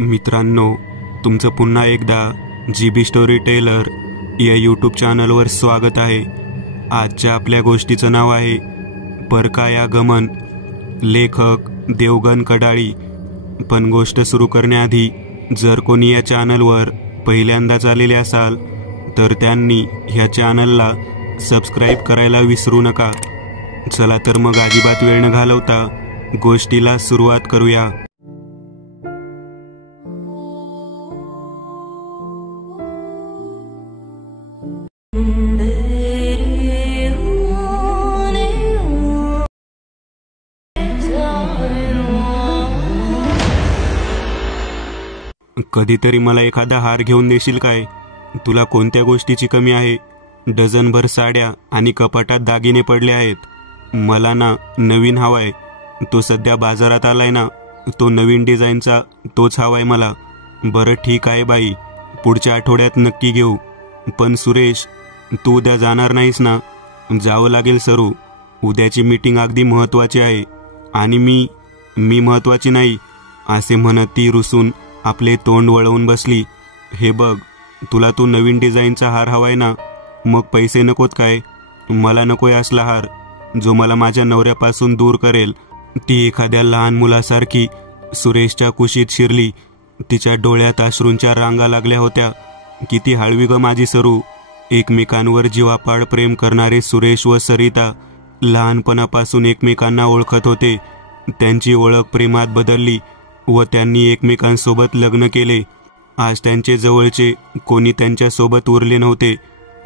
मित्रांनो, तुमचं पुन्हा एकदा GB स्टोरी टेलर या यूट्यूब चॅनलवर स्वागत आहे। आजच्या आपल्या गोष्टीचं नाव आहे परकाया गमन, लेखक देवगन कडाळी। पण गोष्ट सुरू करण्याआधी जर कोणी या चॅनलवर पहिल्यांदाच आलेले असाल तर त्यांनी ह्या चॅनलला सबस्क्राईब करायला विसरू नका। चला तर मग अजिबात वेळ न घालवता गोष्टीला सुरुवात करूया। कधीतरी मला एखादा हार घेऊन देशील काय? तुला कोणत्या गोष्टीची कमी आहे? डझनभर साड्या आणि कपाटात दागिने पडले आहेत। मला ना नवीन हवाय, तो सध्या बाजारात आलाय ना, तो नवीन डिझाईनचा तोच हवाय मला। बरं ठीक आहे बाई, पुढच्या आठवड्यात नक्की घेऊ। पण सुरेश, तू उद्या जाणार नाहीस ना? जावं लागेल सरू, उद्याची मीटिंग अगदी महत्त्वाची आहे। आणि मी महत्त्वाची नाही असे म्हणत ती रुसून आपले तोंड वळवून बसली। हे बघ, तुला तू नवीन डिझाईनचा हार हवाय ना, मग पैसे नकोत काय? मला नकोय असला हार जो मला माझ्या नवऱ्यापासून दूर करेल। ती एखाद्या लहान मुलासारखी सुरेशच्या कुशीत शिरली। तिच्या डोळ्यात अश्रूंच्या रांगा लागल्या होत्या। किती हळवी ग माझी सरू। एकमेकांवर जीवापाड प्रेम करणारे सुरेश व सरिता लहानपणापासून एकमेकांना ओळखत होते। त्यांची ओळख प्रेमात बदलली व त्यांनी एकमेकांसोबत लग्न केले। आज त्यांचे जवळचे कोणी त्यांच्यासोबत उरले नव्हते,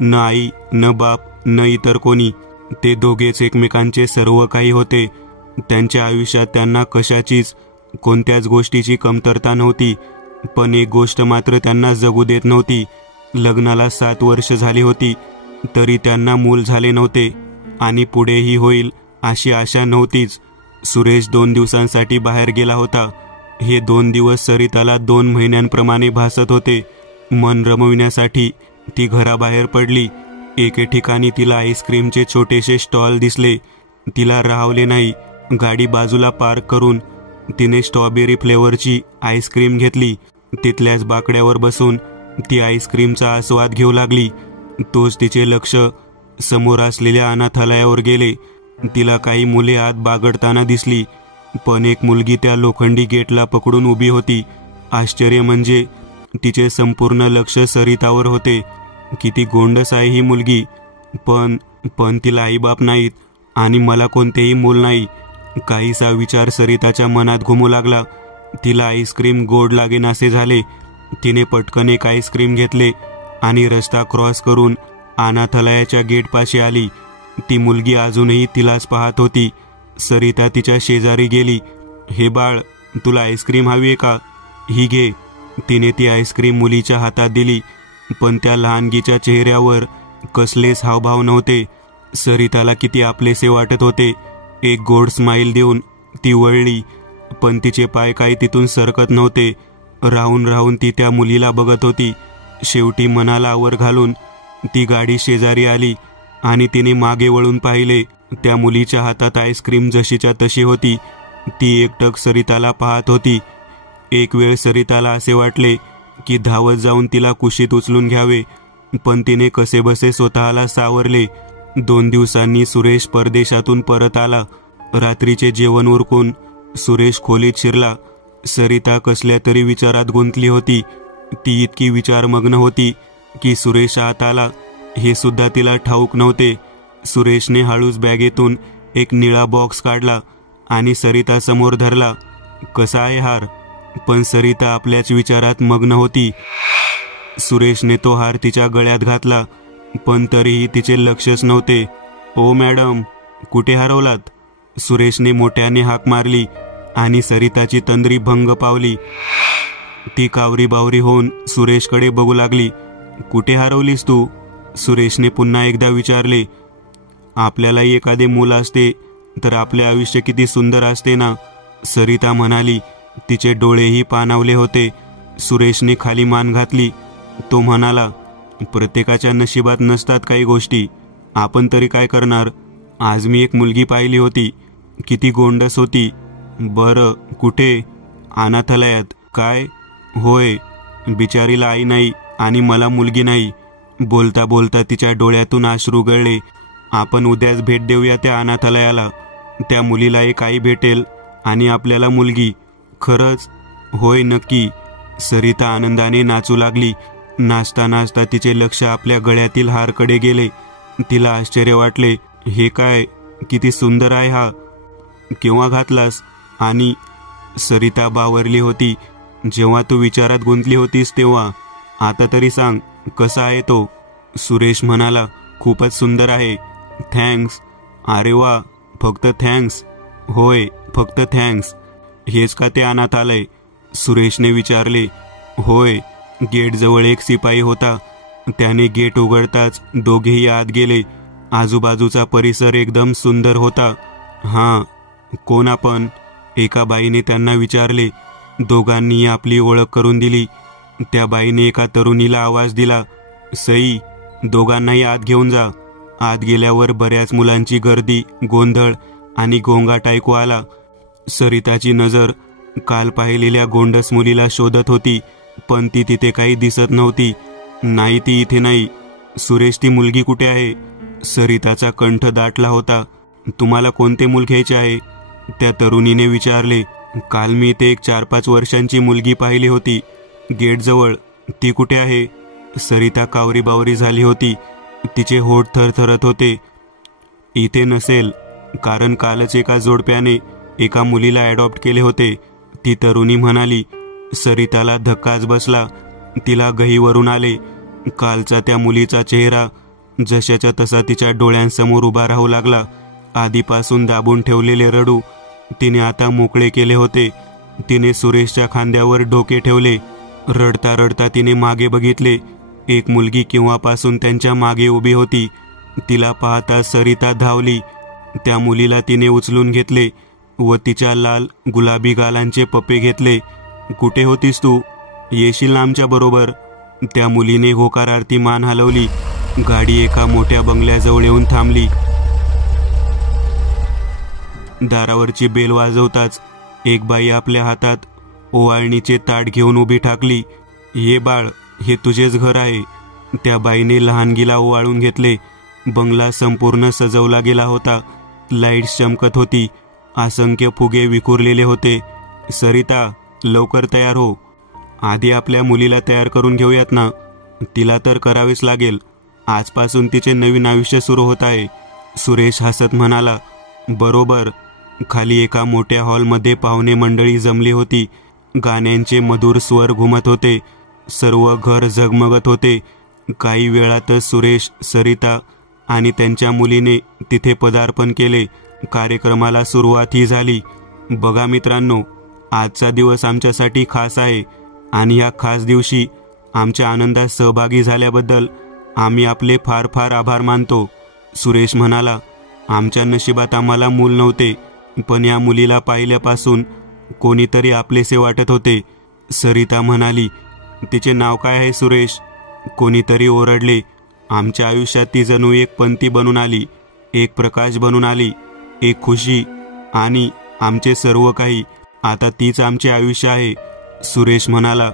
न आई, न बाप, न इतर कोणी। ते दोघेच एकमेकांचे सर्व काही होते। त्यांच्या आयुष्यात त्यांना कशाचीच, कोणत्याच गोष्टीची कमतरता नव्हती। पण एक गोष्ट मात्र त्यांना जगू देत नव्हती। लग्नाला 7 वर्ष झाली होती तरी त्यांना मूल झाले नव्हते आणि पुढेही होईल अशी आशा नव्हतीच। सुरेश 2 दिवसांसाठी बाहेर गेला होता। हे 2 दिवस सरिताला 2 महिन्यांप्रमाणे भासत होते। मन रमविण्यासाठी ती घराबाहेर पडली। एके ठिकाणी तिला आईस्क्रीमचे छोटेसे स्टॉल दिसले। तिला राहवले नाही। गाडी बाजूला पार्क करून तिने स्ट्रॉबेरी फ्लेवरची आईस्क्रीम घेतली। तिथल्याच बाकड्यावर बसून ती आईस्क्रीमचा आस्वाद घेऊ लागली। तोच तिचे लक्ष समोर असलेल्या अनाथालयावर गेले। तिला काही मुले आत बागडताना दिसली, पण एक मुलगी त्या लोखंडी गेटला पकडून उभी होती। आश्चर्य म्हणजे तिचे संपूर्ण लक्ष सरितावर होते। किती गोंडस आहे ही मुलगी, पण तिला आईबाप नाहीत आणि मला कोणतेही मूल नाही। काहीसा विचार सरिताच्या मनात घुमू लागला। तिला आईस्क्रीम गोड लागेनासे झाले। तिने पटकन एक आईस्क्रीम घेतले आणि रस्ता क्रॉस करून अनाथालयाच्या गेटपाशी आली। ती मुलगी अजूनही तिलाच पाहत होती। सरिता तिच्या शेजारी गेली। हे बाळ, तुला आईस्क्रीम हवी आहे का? ही घे। तिने ती आईस्क्रीम मुलीच्या हातात दिली, पण त्या लहानगीच्या चेहऱ्यावर कसलेच हावभाव नव्हते। सरिताला किती आपलेसे वाटत होते। एक गोड स्माईल देऊन ती वळली, पण तिचे पाय काही तिथून सरकत नव्हते। राहून राहून ती त्या मुलीला बघत होती। शेवटी मनाला आवर घालून ती गाडी शेजारी आली आणि तिने मागे वळून पाहिले। त्या मुलीच्या हातात आईस्क्रीम जशीच्या तशी होती। ती एकटक सरिताला पाहत होती। एक वेळ सरिताला असे वाटले की धावत जाऊन तिला कुशीत उचलून घ्यावे, पण तिने कसेबसे स्वतःला सावरले। 2 दिवसांनी सुरेश परदेशातून परत आला। रात्रीचे जेवण उरकून सुरेश खोलीत शिरला। सरिता कसल्या तरी विचारात गुंतली होती। ती इतकी विचारमग्न होती की सुरेश आत आला हे सुद्धा तिला ठाऊक नव्हते। सुरेशने हळूच बॅगेतून एक निळा बॉक्स काढला आणि सरिता समोर धरला। कसा आहे हार? पण सरिता आपल्याच विचारात मग्न होती। सुरेशने तो हार तिच्या गळ्यात घातला, पण तरीही तिचे लक्षच नव्हते। ओ मॅडम, कुठे हरवलात? सुरेशने मोठ्याने हाक मारली आणि सरिताची तंद्री भंग पावली। ती कावरी बावरी होऊन सुरेशकडे बघू लागली। कुठे हरवलीस तू? सुरेशने पुन्हा एकदा विचारले। आपल्यालाही एखादे मूल असते तर आपले आयुष्य किती सुंदर असते ना, सरिता म्हणाली। तिचे डोळेही पाणावले होते। सुरेशने खाली मान घातली। तो म्हणाला, प्रत्येकाच्या नशिबात नसतात काही गोष्टी, आपण तरी काय करणार? आज मी एक मुलगी पाहिली होती, किती गोंडस होती। बरं, कुठे? अनाथालयात। काय? होय, बिचारीला आई नाही आणि मला मुलगी नाही. बोलता बोलता तिच्या डोळ्यातून अश्रू गळले. आपण उद्याच भेट देऊया त्या अनाथालयाला. त्या मुलीला एक आई भेटेल आणि आपल्याला मुलगी. खरंच? होय, नक्की. सरिता आनंदाने नाचू लागली. नाचता नाचता तिचे लक्ष आपल्या गळ्यातील हारकडे गेले. तिला आश्चर्य वाटले. हे काय, किती सुंदर आहे हा. केव्हा घातलास? आणि सरिता बावरली होती. जेव्हा तू विचारात गुंतली होतीस तेव्हा. आता तरी सांग, कसा आहे तो? सुरेश म्हणाला, खूपच सुंदर आहे. थँक्स. अरे वा, फक्त थँक्स? होय, फक्त थँक्स. हेच का ते अनाथालय? सुरेशने विचारले. होय. गेटजवळ एक शिपाई होता. त्याने गेट उघडताच दोघेही आत गेले. आजूबाजूचा परिसर एकदम सुंदर होता. हां, कोण आपण? एका बाईने त्यांना विचारले. दोघांनी आपली ओळख करून दिली. त्या बाईने एका तरुणीला आवाज दिला. सई, दोघांनाही आत घेऊन जा. आत गेल्यावर बऱ्याच मुलांची गर्दी, गोंधळ आणि गोंगाट ऐकू आला. सरिताची नजर काल पाहिलेल्या गोंडस मुलीला शोधत होती, पण ती तिथे काही दिसत नव्हती. नाही, ती इथे नाही. सुरेश, ती मुलगी कुठे आहे? सरिताचा कंठ दाटला होता. तुम्हाला कोणते मूल घ्यायचे आहे? त्या तरुणीने विचारले. काल मी इथे एक 4-5 वर्षांची मुलगी पाहिली होती गेटजवळ. ती कुठे आहे? सरिता कावरीबावरी झाली होती. तिचे होठ थरथरत होते. इथे नसेल, कारण कालच एका जोडप्याने एका मुलीला ॲडॉप्ट केले होते, ती तरुणी म्हणाली. सरिताला धक्काच बसला. तिला गहीवरून आले. कालचा त्या मुलीचा चेहरा जशाच्या तसा तिच्या डोळ्यांसमोर उभा राहू लागला. आधीपासून दाबून ठेवलेले रडू तिने आता मोकळे केले होते. तिने सुरेशच्या खांद्यावर डोके ठेवले. रडता रडता तिने मागे बघितले. एक मुलगी केव्हापासून त्यांच्या मागे उभी होती. तिला पाहता सरिता धावली. त्या मुलीला तिने उचलून घेतले व तिच्या लाल गुलाबी गालांचे पप्पे घेतले. कुठे होतीस तू? येशील ना आमच्या बरोबर? त्या मुलीने होकारार्थी मान हलवली. गाडी एका मोठ्या बंगल्याजवळ येऊन थांबली. दारावरची बेल वाजवताच एक बाई आपल्या हातात ओवाळणीचे ताट घेऊन उभी ठाकली. ये बाळ, हे तुझेच घर आहे. त्या बाईने लहानगीला ओवाळून घेतले. बंगला संपूर्ण सजवला गेला होता. लाईट्स चमकत होती. असंख्य फुगे विखुरलेले होते. सरिता, लवकर तयार हो. आधी आपल्या मुलीला तयार करून घेऊयात ना. तिला तर करावेच लागेल. आजपासून तिचे नवीन आयुष्य सुरू होत आहे. सुरेश हसत म्हणाला. बरोबर. खाली एका मोठ्या हॉलमध्ये पाहुणे मंडळी जमली होती. गाण्यांचे मधुर स्वर घुमत होते. सर्व घर झगमगत होते. काही वेळातच सुरेश, सरिता आणि त्यांच्या मुलीने तिथे पदार्पण केले. कार्यक्रमाला सुरुवातही झाली. बघा मित्रांनो, आजचा दिवस आमच्यासाठी खास आहे आणि या खास दिवशी आमच्या आनंदात सहभागी झाल्याबद्दल आम्ही आपले फार फार आभार मानतो. सुरेश म्हणाला. आमच्या नशिबात आम्हाला मूल नव्हते, पण या मुलीला पाहिल्यापासून कोणीतरी आपलेसे वाटत होते. सरिता म्हणाली. तिचे नाव काय आहे सुरेश? कोणीतरी ओरडले. आमच्या आयुष्यात ती जणू एक पंथी बनून आली, एक प्रकाश बनून आली, एक खुशी आणि आमचे सर्व काही. आता तीच आमचे आयुष्य आहे. सुरेश म्हणाला.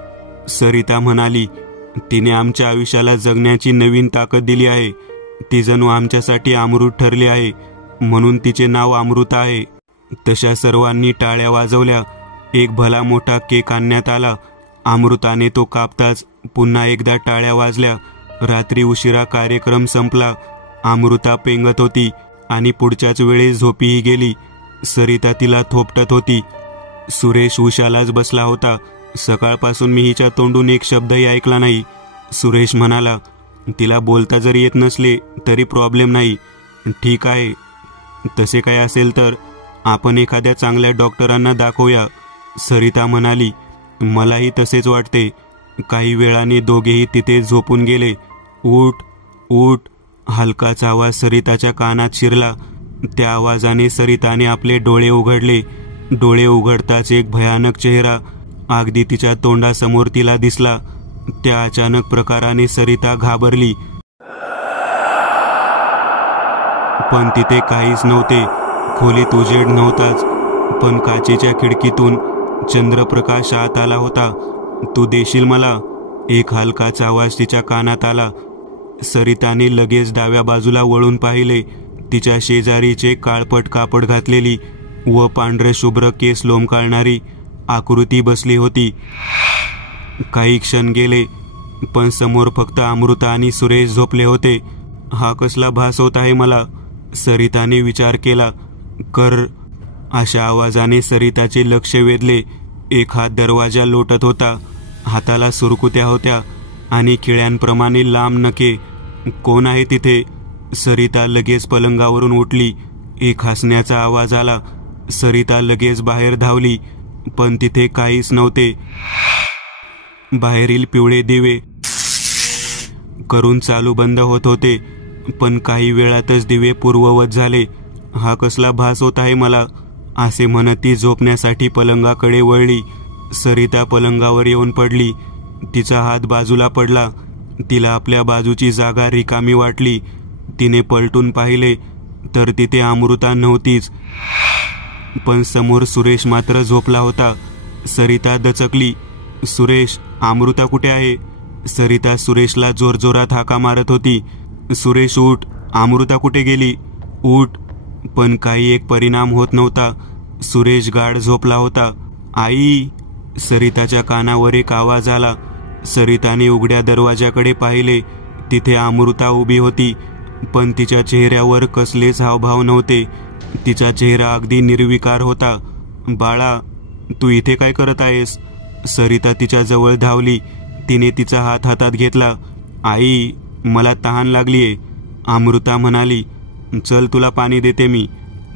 सरिता म्हणाली. तिने आमच्या आयुष्याला जगण्याची नवीन ताकद दिली आहे. ती जणू आमच्यासाठी अमृत ठरली आहे, म्हणून तिचे नाव अमृता आहे. तशा सर्वांनी टाळ्या वाजवल्या. एक भला मोठा केक आणण्यात आला. अमृताने तो कापताच पुन्हा एकदा टाळ्या वाजल्या. रात्री उशिरा कार्यक्रम संपला. अमृता पेंगत होती आणि पुढच्याच वेळेस झोपीही गेली. सरिता तिला थोपटत होती. सुरेश उशालाच बसला होता. सकाळपासून मी हिच्या तोंडून एक शब्दही ऐकला नाही. सुरेश म्हणाला. तिला बोलता जरी येत नसले तरी प्रॉब्लेम नाही. ठीक आहे, तसे काय असेल तर आपण एखाद्या चांगल्या डॉक्टरांना दाखवूया. सरिता म्हणाली. मलाही तसेच वाटते. काही वेळाने दोघेही तिथे झोपून गेले. उठ उठ, हलकाच आवाज सरिताच्या कानात शिरला. त्या आवाजाने सरिताने आपले डोळे उघडले. डोळे उघडताच एक भयानक चेहरा अगदी तिच्या तोंडासमोर तिला दिसला. त्या अचानक प्रकाराने सरिता घाबरली. पण तिथे काहीच नव्हते. खोलीत उजेड नव्हताच, पण काचेच्या खिडकीतून चंद्रप्रकाश आत आला होता. तू देशील मला? एक हलकाचा आवाज तिच्या कानात आला. सरिताने लगेच डाव्या बाजूला वळून पाहिले. तिच्या शेजारीचे काळपट कापड घातलेली व पांढरे शुभ्र केस लोंबकाळणारी आकृती बसली होती. काही क्षण गेले, पण समोर फक्त अमृता आणि सुरेश झोपले होते. हा कसला भास होत आहे मला, सरिताने विचार केला. कर. अशा आवाजाने सरिताचे लक्ष वेधले. एक हात दरवाजा लोटत होता. हाताला सुरकुत्या होत्या आणि खिळ्यांप्रमाणे लांब नखे. कोण आहे तिथे? सरिता लगेच पलंगावरून उठली. एक हसण्याचा आवाज आला. सरिता लगेच बाहेर धावली, पण तिथे काहीच नव्हते. बाहेरील पिवळे दिवे करून चालू बंद होत होते, पण काही वेळातच दिवे पूर्ववत झाले. हा कसला भास होत आहे मला, असे म्हणत ती झोपण्यासाठी पलंगाकडे वळली. सरिता पलंगावर येऊन पडली. तिचा हात बाजूला पडला. तिला आपल्या बाजूची जागा रिकामी वाटली. तिने पलटून पाहिले तर तिथे अमृता नव्हतीच, पण समोर सुरेश मात्र झोपला होता. सरिता दचकली. सुरेश, अमृता कुठे आहे? सरिता सुरेशला जोरजोरात हाका मारत होती. सुरेश उठ, अमृता कुठे गेली? उठ. पण काही एक परिणाम होत नव्हता. सुरेश गाढ झोपला होता. आई! सरिताच्या कानावर एक आवाज आला. सरिताने उघड्या दरवाजाकडे पाहिले. तिथे अमृता उभी होती, पण तिच्या चेहऱ्यावर कसलेच हावभाव नव्हते. तिचा चेहरा अगदी निर्विकार होता. बाळा, तू इथे काय करत आहेस? सरिता तिच्या जवळ धावली. तिने तिचा हात हातात घेतला. आई, मला तहान लागलीये, अमृता म्हणाली. चल, तुला पाणी देते मी.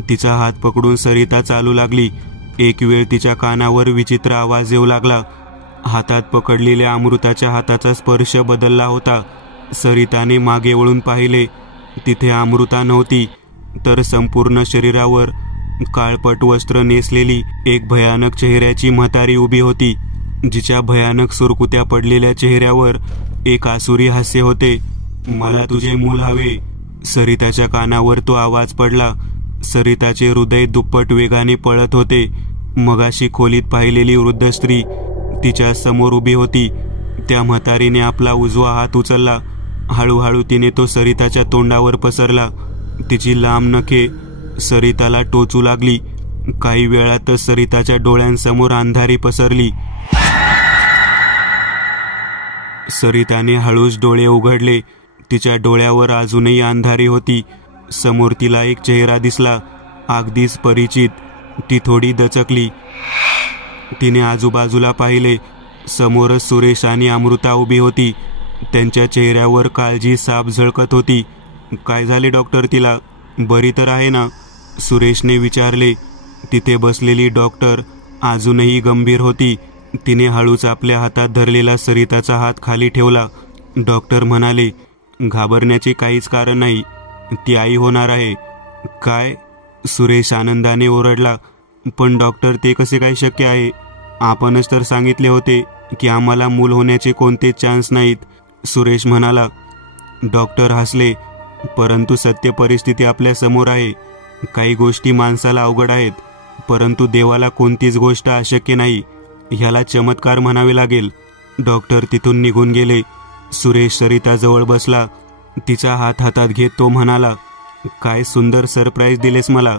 तिचा हात पकडून सरिता चालू लागली. एक वेळ तिच्या कानावर विचित्र आवाज येऊ लागला. हातात पकडलेल्या अमृताच्या हाताचा स्पर्श बदलला होता. सरिताने मागे वळून पाहिले. तिथे अमृता नव्हती, तर संपूर्ण शरीरावर काळपट वस्त्र नेसलेली एक भयानक चेहऱ्याची म्हातारी उभी होती, जिच्या भयानक सुरकुत्या पडलेल्या चेहऱ्यावर एक आसुरी हास्य होते. मला तुझे मूल हवे. सरिताच्या कानावर तो आवाज पडला. सरिताचे हृदय दुप्पट वेगाने पळत होते. मगाशी खोलीत पाहिलेली वृद्ध स्त्री तिच्या समोर उभी होती. त्या म्हातारीने आपला उजवा हात उचलला. हळूहळू तिने तो सरिताच्या तोंडावर पसरला. तिची लांब नखे सरिताला टोचू लागली. काही वेळातच सरिताच्या डोळ्यांसमोर अंधारी पसरली. सरिताने हळूच डोळे उघडले. तिच्या डोळ्यावर अजूनही अंधारी होती. समोर तिला एक चेहरा दिसला, अगदीच परिचित. ती थोडी दचकली. तिने आजूबाजूला पाहिले. समोरच सुरेश आणि अमृता उभी होती. त्यांच्या चेहऱ्यावर काळजी साफ झळकत होती. काय झाले डॉक्टर तिला? बरी तर आहे ना? सुरेशने विचारले. तिथे बसलेली डॉक्टर अजूनही गंभीर होती. तिने हळूच आपल्या हातात धरलेला सरिताचा हात खाली ठेवला. डॉक्टर म्हणाले, घाबरण्याचे काहीच कारण नाही, ती आई होणार आहे. काय? सुरेश आनंदाने ओरडला. पण डॉक्टर, ते कसे काय शक्य आहे? आपणच तर सांगितले होते की आम्हाला मूल होण्याचे कोणतेच चान्स नाहीत, सुरेश म्हणाला. डॉक्टर हसले. परंतु सत्य परिस्थिती आपल्या समोर आहे. काही गोष्टी माणसाला अवघड आहेत, परंतु देवाला कोणतीच गोष्ट अशक्य नाही. ह्याला चमत्कार म्हणावे लागेल. डॉक्टर तिथून निघून गेले. सुरेश सरिताजवळ बसला. तिचा हात हातात घेत तो म्हणाला, काय सुंदर सरप्राईज दिलेस मला.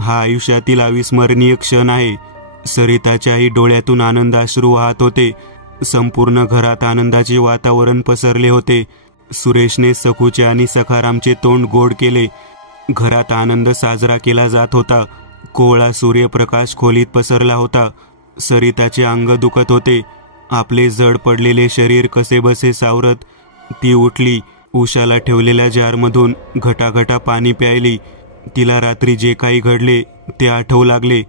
हा आयुष्यातील अविस्मरणीय क्षण आहे. सरिताच्याही डोळ्यातून आनंदाश्रू वाहत होते. संपूर्ण घरात आनंदाचे वातावरण पसरले होते. सुरेशने सखूचे आणि सखारामचे तोंड गोड केले. घरात आनंद साजरा केला जात होता. कोवळा सूर्यप्रकाश खोलीत पसरला होता. सरिताचे अंग दुखत होते. आपले जड पडलेले शरीर कसेबसे सावरत ती उठली. उशाला ठेवलेल्या जारमधून घटाघटा पाणी प्यायली. तिला रात्री जे काही घडले ते आठवू लागले.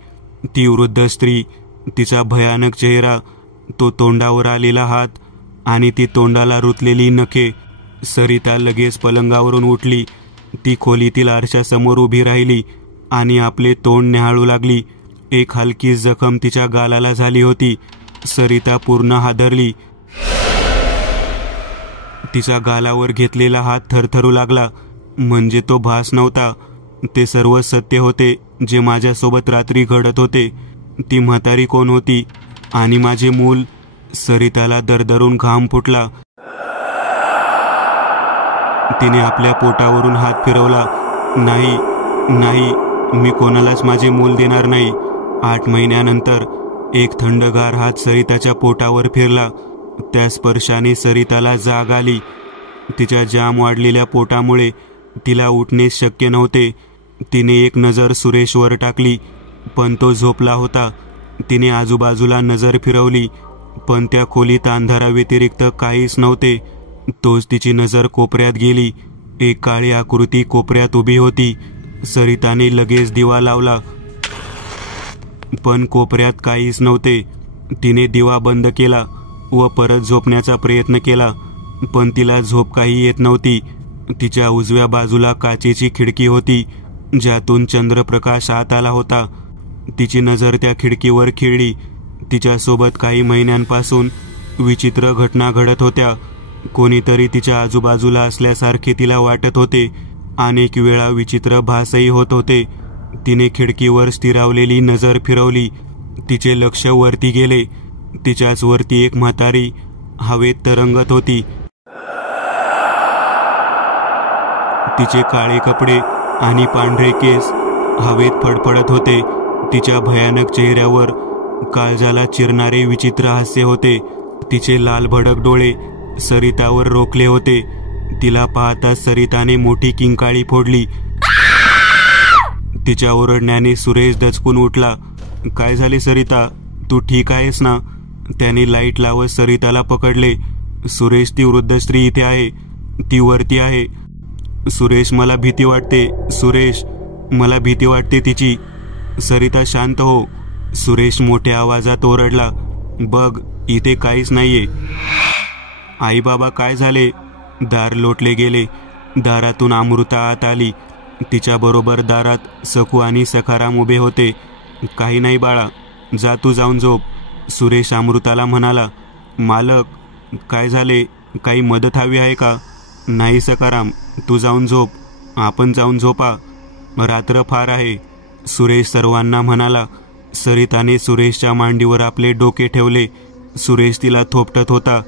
ती वृद्ध स्त्री, तिचा भयानक चेहरा, तो तोंडावर आलेला हात आणि ती तोंडाला रुतलेली नखे. सरिता लगेच पलंगावरून उठली. ती खोलीतील आरशासमोर उभी राहिली आणि आपले तोंड न्याहाळू लागली. एक हलकी जखम तिच्या गालाला झाली होती. सरिता पूर्ण हादरली. तिच्या गालावर घेतलेला हात थरथरू लागला. म्हणजे तो भास नव्हता, ते सर्व सत्य होते जे माझ्यासोबत रात्री घडत होते. ती म्हातारी कोण होती आणि माझे मूल? सरिताला दरदरून घाम फुटला. तिने आपल्या पोटावरून हात फिरवला. नाही नाही, मी कोणालाच माझे मूल देणार नाही. 8 महिन्यानंतर एक थंडगार हात सरिताच्या पोटावर फिरला. त्या स्पर्शाने सरिताला जाग आली. तिच्या जाम वाढलेल्या पोटामुळे तिला उठणे शक्य नव्हते. तिने एक नजर सुरेशवर टाकली, पण तो झोपला होता. तिने आजूबाजूला नजर फिरवली, पण त्या खोलीत अंधाराव्यतिरिक्त काहीच नव्हते. तोच तिची नजर कोपऱ्यात गेली. एक काळी आकृती कोपऱ्यात उभी होती. सरिताने लगेच दिवा लावला, पण कोपऱ्यात काहीच नव्हते. तिने दिवा बंद केला व परत झोपण्याचा प्रयत्न केला, पण तिला झोप काही येत नव्हती. तिच्या उजव्या बाजूला काचेची खिडकी होती, ज्यातून चंद्रप्रकाश आत आला होता. तिची नजर त्या खिडकीवर खिळली. तिच्यासोबत काही महिन्यांपासून विचित्र घटना घडत होत्या. कोणीतरी तिच्या आजूबाजूला असल्यासारखे तिला वाटत होते. अनेक वेळा विचित्र भासही होत होते. तिने खिडकीवर स्थिरावलेली नजर फिरवली. तिचे लक्ष वरती गेले. तिच्याच वरती एक म्हातारी हवेत तरंगत होती. तिचे काळे कपडे आणि पांढरे केस हवेत फडफडत होते. तिच्या भयानक चेहऱ्यावर काळजाला चिरणारे विचित्र हास्य होते. तिचे लाल भडक डोळे सरितावर रोखले होते. तिला पाहताच सरिताने मोठी किंकाळी फोडली. तिच्या ओरडण्याने सुरेश दचकून उठला. काय झाले सरिता, तू ठीक आहेस ना? त्याने लाईट लावत सरिताला पकडले. सुरेश, ती वृद्ध स्त्री इथे आहे, ती वरती आहे. सुरेश, मला भीती वाटते. सुरेश, मला भीती वाटते तिची. सरिता, शांत हो. सुरेश मोठ्या आवाजात ओरडला. बघ, इथे काहीच नाहीये. आई बाबा, काय झाले? दार लोटले गेले. दारातून अमृता आत आली. तिच्याबरोबर दारात सकू आणि सखाराम उभे होते. काही नाही बाळा, जा तू जाऊन झोप. सुरेश अमृताला म्हणाला. मालक, काय झाले? काही मदत हवी आहे का? नाही सखाराम, तू जाऊन झोप. आपण जाऊन झोपा, रात्र फार आहे. सुरेश सर्वांना म्हणाला. सरिताने सुरेशच्या मांडीवर आपले डोके ठेवले. सुरेश तिला थोपटत होता.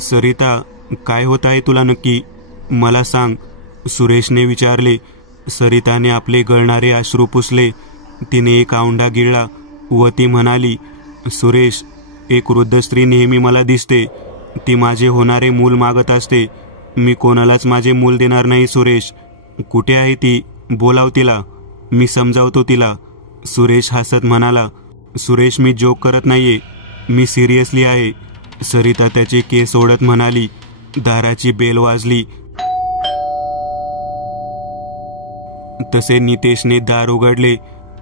सरिता, काय होत आहे तुला नक्की? मला सांग, सुरेशने विचारले. सरिताने आपले गळणारे अश्रू पुसले. तिने एक औंढा गिळला व ती म्हणाली. सुरेश, एक वृद्ध स्त्री नेहमी मला दिसते. ती माझे होणारे मूल मागत असते. मी कोणालाच माझे मूल देणार नाही. सुरेश, कुठे आहे ती? बोलाव तिला, मी समजावतो तिला. सुरेश हसत म्हणाला. सुरेश, मी जोक करत नाहीये, मी सिरियसली आहे. सरिता त्याचे केस ओढत म्हणाली. दाराची बेल वाजली. तसे नितेशने दार उघडले.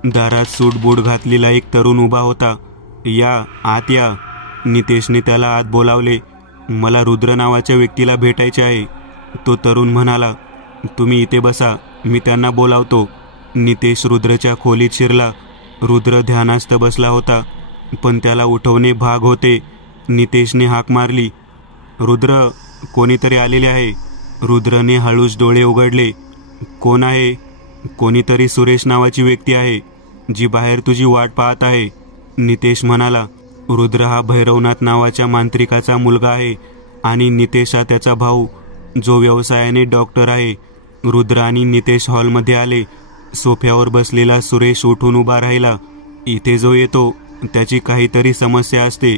दारात सूटबूट घातलेला एक तरुण उभा होता. या, आत या. नितेशने त्याला आत बोलावले. मला रुद्र नावाच्या व्यक्तीला भेटायचे आहे. तो तरुण म्हणाला. तुम्ही इथे बसा, मी त्यांना बोलावतो. नितेश रुद्रच्या खोलीत शिरला. रुद्र ध्यानास्थ बसला होता, पण त्याला उठवणे भाग होते. नितेशने हाक मारली. रुद्र, कोणीतरी आलेले आहे. रुद्रने हळूच डोळे उघडले. कोण आहे? कोणीतरी सुरेश नावाची व्यक्ती आहे, जी बाहेर तुझी वाट पाहत आहे. नितेश म्हणाला. रुद्र हा भैरवनाथ नावाच्या मांत्रिकाचा मुलगा आहे आणि नितेश हा त्याचा भाऊ, जो व्यवसायाने डॉक्टर आहे. रुद्र आणि नितेश हॉलमध्ये आले. सोफ्यावर बसलेला सुरेश उठून उभा राहिला. इथे जो येतो त्याची काहीतरी समस्या असते.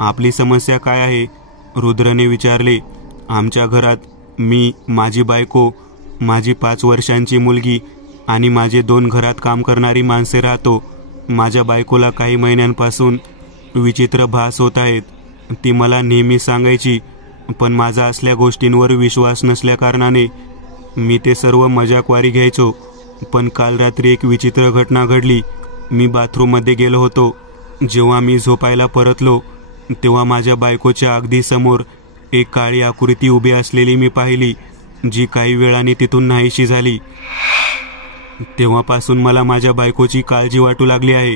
आपली समस्या काय आहे? रुद्रने विचारले. आमच्या घरात मी, माझी बायको, माझी 5 वर्षांची मुलगी आणि माझे 2 घरात काम करणारी माणसे राहतो. माझ्या बायकोला काही महिन्यांपासून विचित्र भास होत आहेत. ती मला नेहमी सांगायची, पण माझा असल्या गोष्टींवर विश्वास नसल्याकारणाने मी ते सर्व मजाकवारी घ्यायचो. पण काल रात्री एक विचित्र घटना घडली. मी बाथरूममध्ये गेलो होतो. जेव्हा मी झोपायला परतलो तेव्हा माझ्या बायकोच्या अगदी समोर एक काळी आकृती उभी असलेली मी पाहिली, जी काही वेळाने तिथून नाहीशी झाली. तेव्हापासून मला माझ्या बायकोची काळजी वाटू लागली आहे.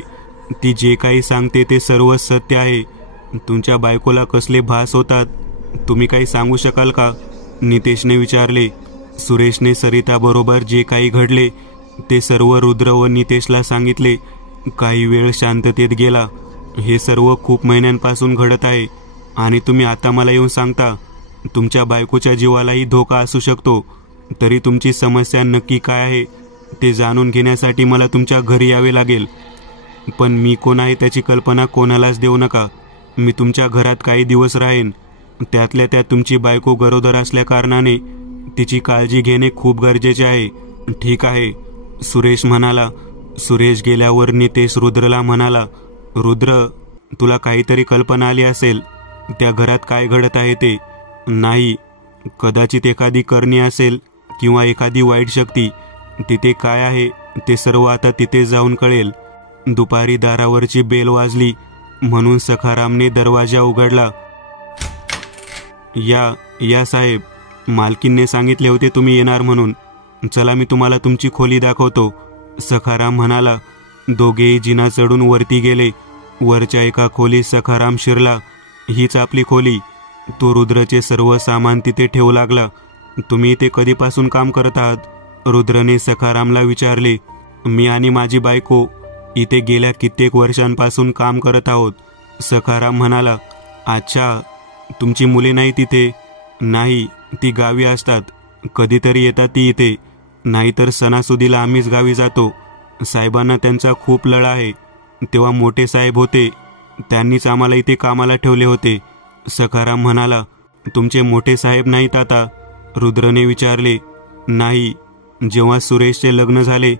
ती जे काही सांगते ते सर्व सत्य आहे. तुमच्या बायकोला कसले भास होतात, तुम्ही काही सांगू शकाल का? नितेशने विचारले. सुरेशने सरिताबरोबर जे काही घडले ते सर्व रुद्र व नितेशला सांगितले. काही वेळ शांततेत गेला. हे सर्व खूप महिन्यांपासून घडत आहे. आणि तुम्ही आता मला येऊन सांगता तुमच्या बायकोच्या जीवालाही धोका असू शकतो. तरी तुमची समस्या नक्की काय आहे ते जाणून घेण्यासाठी मला तुमच्या घरी यावे लागेल. पण मी कोण आहे त्याची कल्पना कोणालाच देऊ नका. मी तुमच्या घरात काही दिवस राहीन. त्यातल्या त्यात तुमची बायको गरोदर असल्या कारणाने तिची काळजी घेणे खूप गरजेचे आहे. ठीक आहे, सुरेश म्हणाला. सुरेश गेल्यावर नितेश रुद्रला म्हणाला, रुद्र, तुला काहीतरी कल्पना आली असेल त्या घरात काय घडत आहे ते. नाही, कदाचित एखादी करणी असेल किंवा एखादी वाईट शक्ती. तिथे काय आहे ते सर्व आता तिथे जाऊन कळेल. दुपारी दारावरची बेल वाजली म्हणून सखारामने दरवाजा उघडला. या साहेब, मालकीनने सांगितले होते तुम्ही येणार म्हणून. चला मी तुम्हाला तुमची खोली दाखवतो, सखाराम म्हणाला. दोघेही जिना चढून वरती गेले. वरच्या एका खोलीत सखाराम शिरला. हीच आपली खोली. तो रुद्रचे सर्व सामान तिथे ठेवू लागला. तुम्ही इथे कधीपासून काम करत आहात? रुद्रने सखारामला विचारले. मी आणि माझी बायको इथे गेल्या कित्येक वर्षांपासून काम करत आहोत, सखाराम म्हणाला. अच्छा, तुमची मुले नाही तिथे? नाही, ती गावी असतात. कधीतरी येतात ती इथे, नाहीतर सणासुदीला आम्हीच गावी जातो. साहेबांना त्यांचा खूप लळा आहे. तेव्हा मोठे साहेब होते, त्यांनीच आम्हाला इथे कामाला ठेवले होते, सखाराम म्हणाला. तुमचे मोठे साहेब नाहीत आता? रुद्रने विचारले. नाही, जेव्हा सुरेशचे लग्न झाले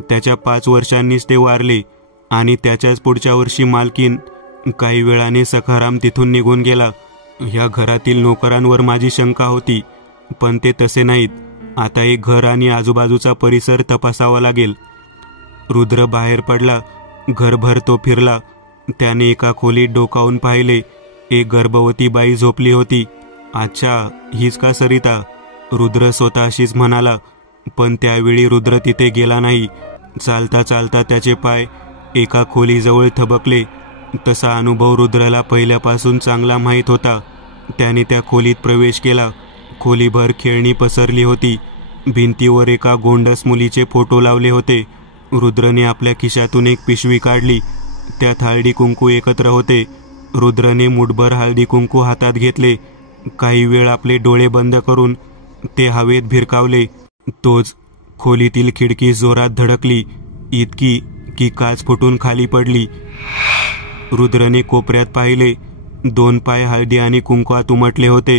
त्याच्या 5 वर्षांनीच ते वारले आणि त्याच्याच पुढच्या वर्षी मालकीन. काही वेळाने सखाराम तिथून निघून गेला. ह्या घरातील नोकरांवर माझी शंका होती, पण ते तसे नाहीत. आता एक घर आणि आजूबाजूचा परिसर तपासावा लागेल. रुद्र बाहेर पडला. घरभर तो फिरला. त्याने एका खोलीत डोकावून पाहिले. एक गर्भवती बाई झोपली होती. अच्छा, हीच का सरिता? रुद्र स्वतःशीच म्हणाला. पण त्यावेळी रुद्र तिथे गेला नाही. चालता चालता त्याचे पाय एका खोलीजवळ थबकले. तसा अनुभव रुद्रला पहिल्यापासून चांगला माहीत होता. त्याने त्या खोलीत प्रवेश केला. खोलीभर खेळणी पसरली होती. भिंतीवर एका गोंडस मुलीचे फोटो लावले होते. रुद्रने आपल्या खिशातून एक पिशवी काढली. त्यात हळदी कुंकू एकत्र होते. रुद्रने मुठभर हळदी कुंकू हातात घेतले. काही वेळ आपले डोळे बंद करून ते हवेत भिरकावले. तोच खोलीतील खिडकी जोरात धडकली, इतकी की काच फुटून खाली पडली. रुद्रने कोपऱ्यात पाहिले. 2 पाय हळदी आणि कुंकवात उमटले होते.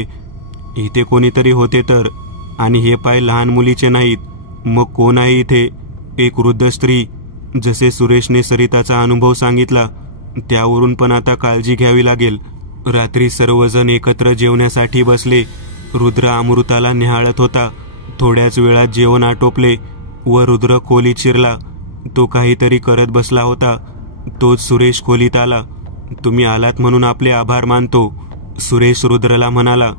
इथे कोणीतरी होते तर, आणि हे पाय लहान मुलीचे नाहीत. मग कोण आहे इथे? एक वृद्ध स्त्री. जसे सुरेशने सरिताचा अनुभव सांगितला त्यावरून पण आता काळजी घ्यावी लागेल. रात्री सर्वजण एकत्र जेवण्यासाठी बसले. रुद्र अमृताला निहाळत होता. थोड्याच वेळात जेवण आटोपले व रुद्र खोलीत शिरला. तो काहीतरी करत बसला होता. तोच सुरेश खोलीत आला. तुम्ही आलात म्हणून आपले आभार मानतो, सुरेश रुद्रला म्हणाला.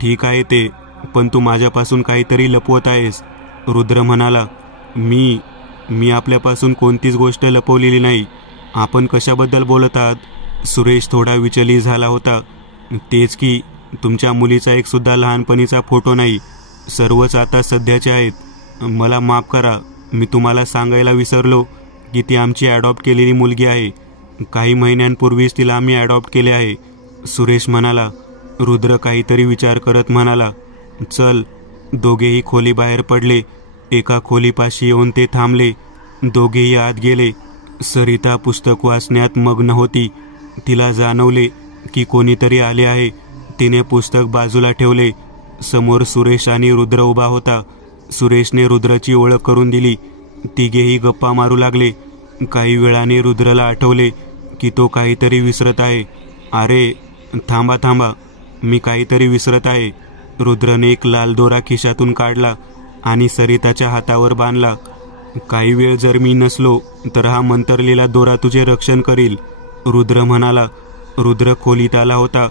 ठीक आहे ते, पण तू माझ्यापासून काहीतरी लपवत आहेस, रुद्र म्हणाला. मी आपल्यापासून कोणतीच गोष्ट लपवलेली नाही. आपण कशाबद्दल बोलत आहात? सुरेश थोडा विचलित झाला होता. तेच की, तुमच्या मुलीचा एक सुद्धा लहानपणीचा फोटो नाही. सर्वच आता सध्याचे आहेत. मला माफ करा, मी तुम्हाला सांगायला विसरलो की ती आमची ॲडॉप्ट केलेली मुलगी आहे. काही महिन्यांपूर्वीच तिला आम्ही ॲडॉप्ट केले आहे, सुरेश म्हणाला. रुद्र काहीतरी विचार करत म्हणाला. चल. दोघेही खोलीबाहेर पडले. एका खोलीपाशी येऊन ते थांबले. दोघेही आत गेले. सरिता पुस्तक वाचण्यात मग्न होती. तिला जाणवले की कोणीतरी आले आहे. तिने पुस्तक बाजूला ठेवले. समोर सुरेश आणि रुद्र उभा होता. सुरेशने रुद्रची ओळख करून दिली. तिघेही गप्पा मारू लागले. काही वेळाने रुद्रला आठवले की तो काहीतरी विसरत आहे. अरे थांबा, मी काहीतरी विसरत आहे. रुद्रने एक लाल दोरा खिशातून काढला आणि सरिताच्या हातावर बांधला. काही वेळ जर मी नसलो तर हा मंतरलेला दोरा तुझे रक्षण करील, रुद्र म्हणाला. रुद्र खोलीत आला होता.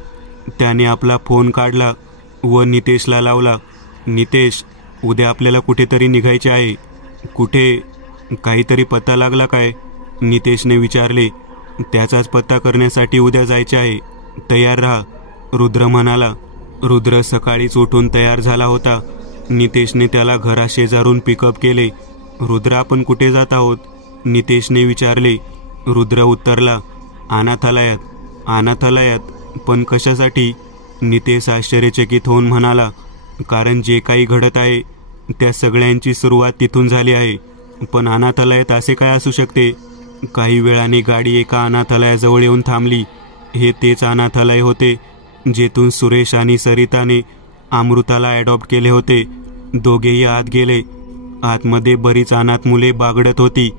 त्याने आपला फोन काढला व नितेशला लावला. नितेश, उद्या आपल्याला कुठेतरी निघायचे आहे. कुठे? काहीतरी पत्ता लागला काय? नितेशने विचारले. त्याचाच पत्ता करण्यासाठी उद्या जायचे आहे. तयार राहा, रुद्र म्हणाला. रुद्र सकाळीच उठून तयार झाला होता. नितेशने त्याला घराशेजारून पिकअप केले. रुद्र, आपण कुठे जात आहोत? नितेशने विचारले. रुद्र उत्तरला. अनाथालयात. पण कशासाठी? नितेश आश्चर्यचकित होऊन म्हणाला, कारण जे काही घडत आहे त्या सगळ्यांची सुरुवात तिथून झाली आहे. पण अनाथालयात असे काय असू शकते? काही वेळाने गाडी एका अनाथालयाजवळ येऊन थांबली. हे तेच अनाथालय होते जेथून सुरेश आणि सरिताने अमृताला ॲडॉप्ट केले होते. दोघेही आत गेले. आतमध्ये बरीच अनाथ मुले बागडत होती.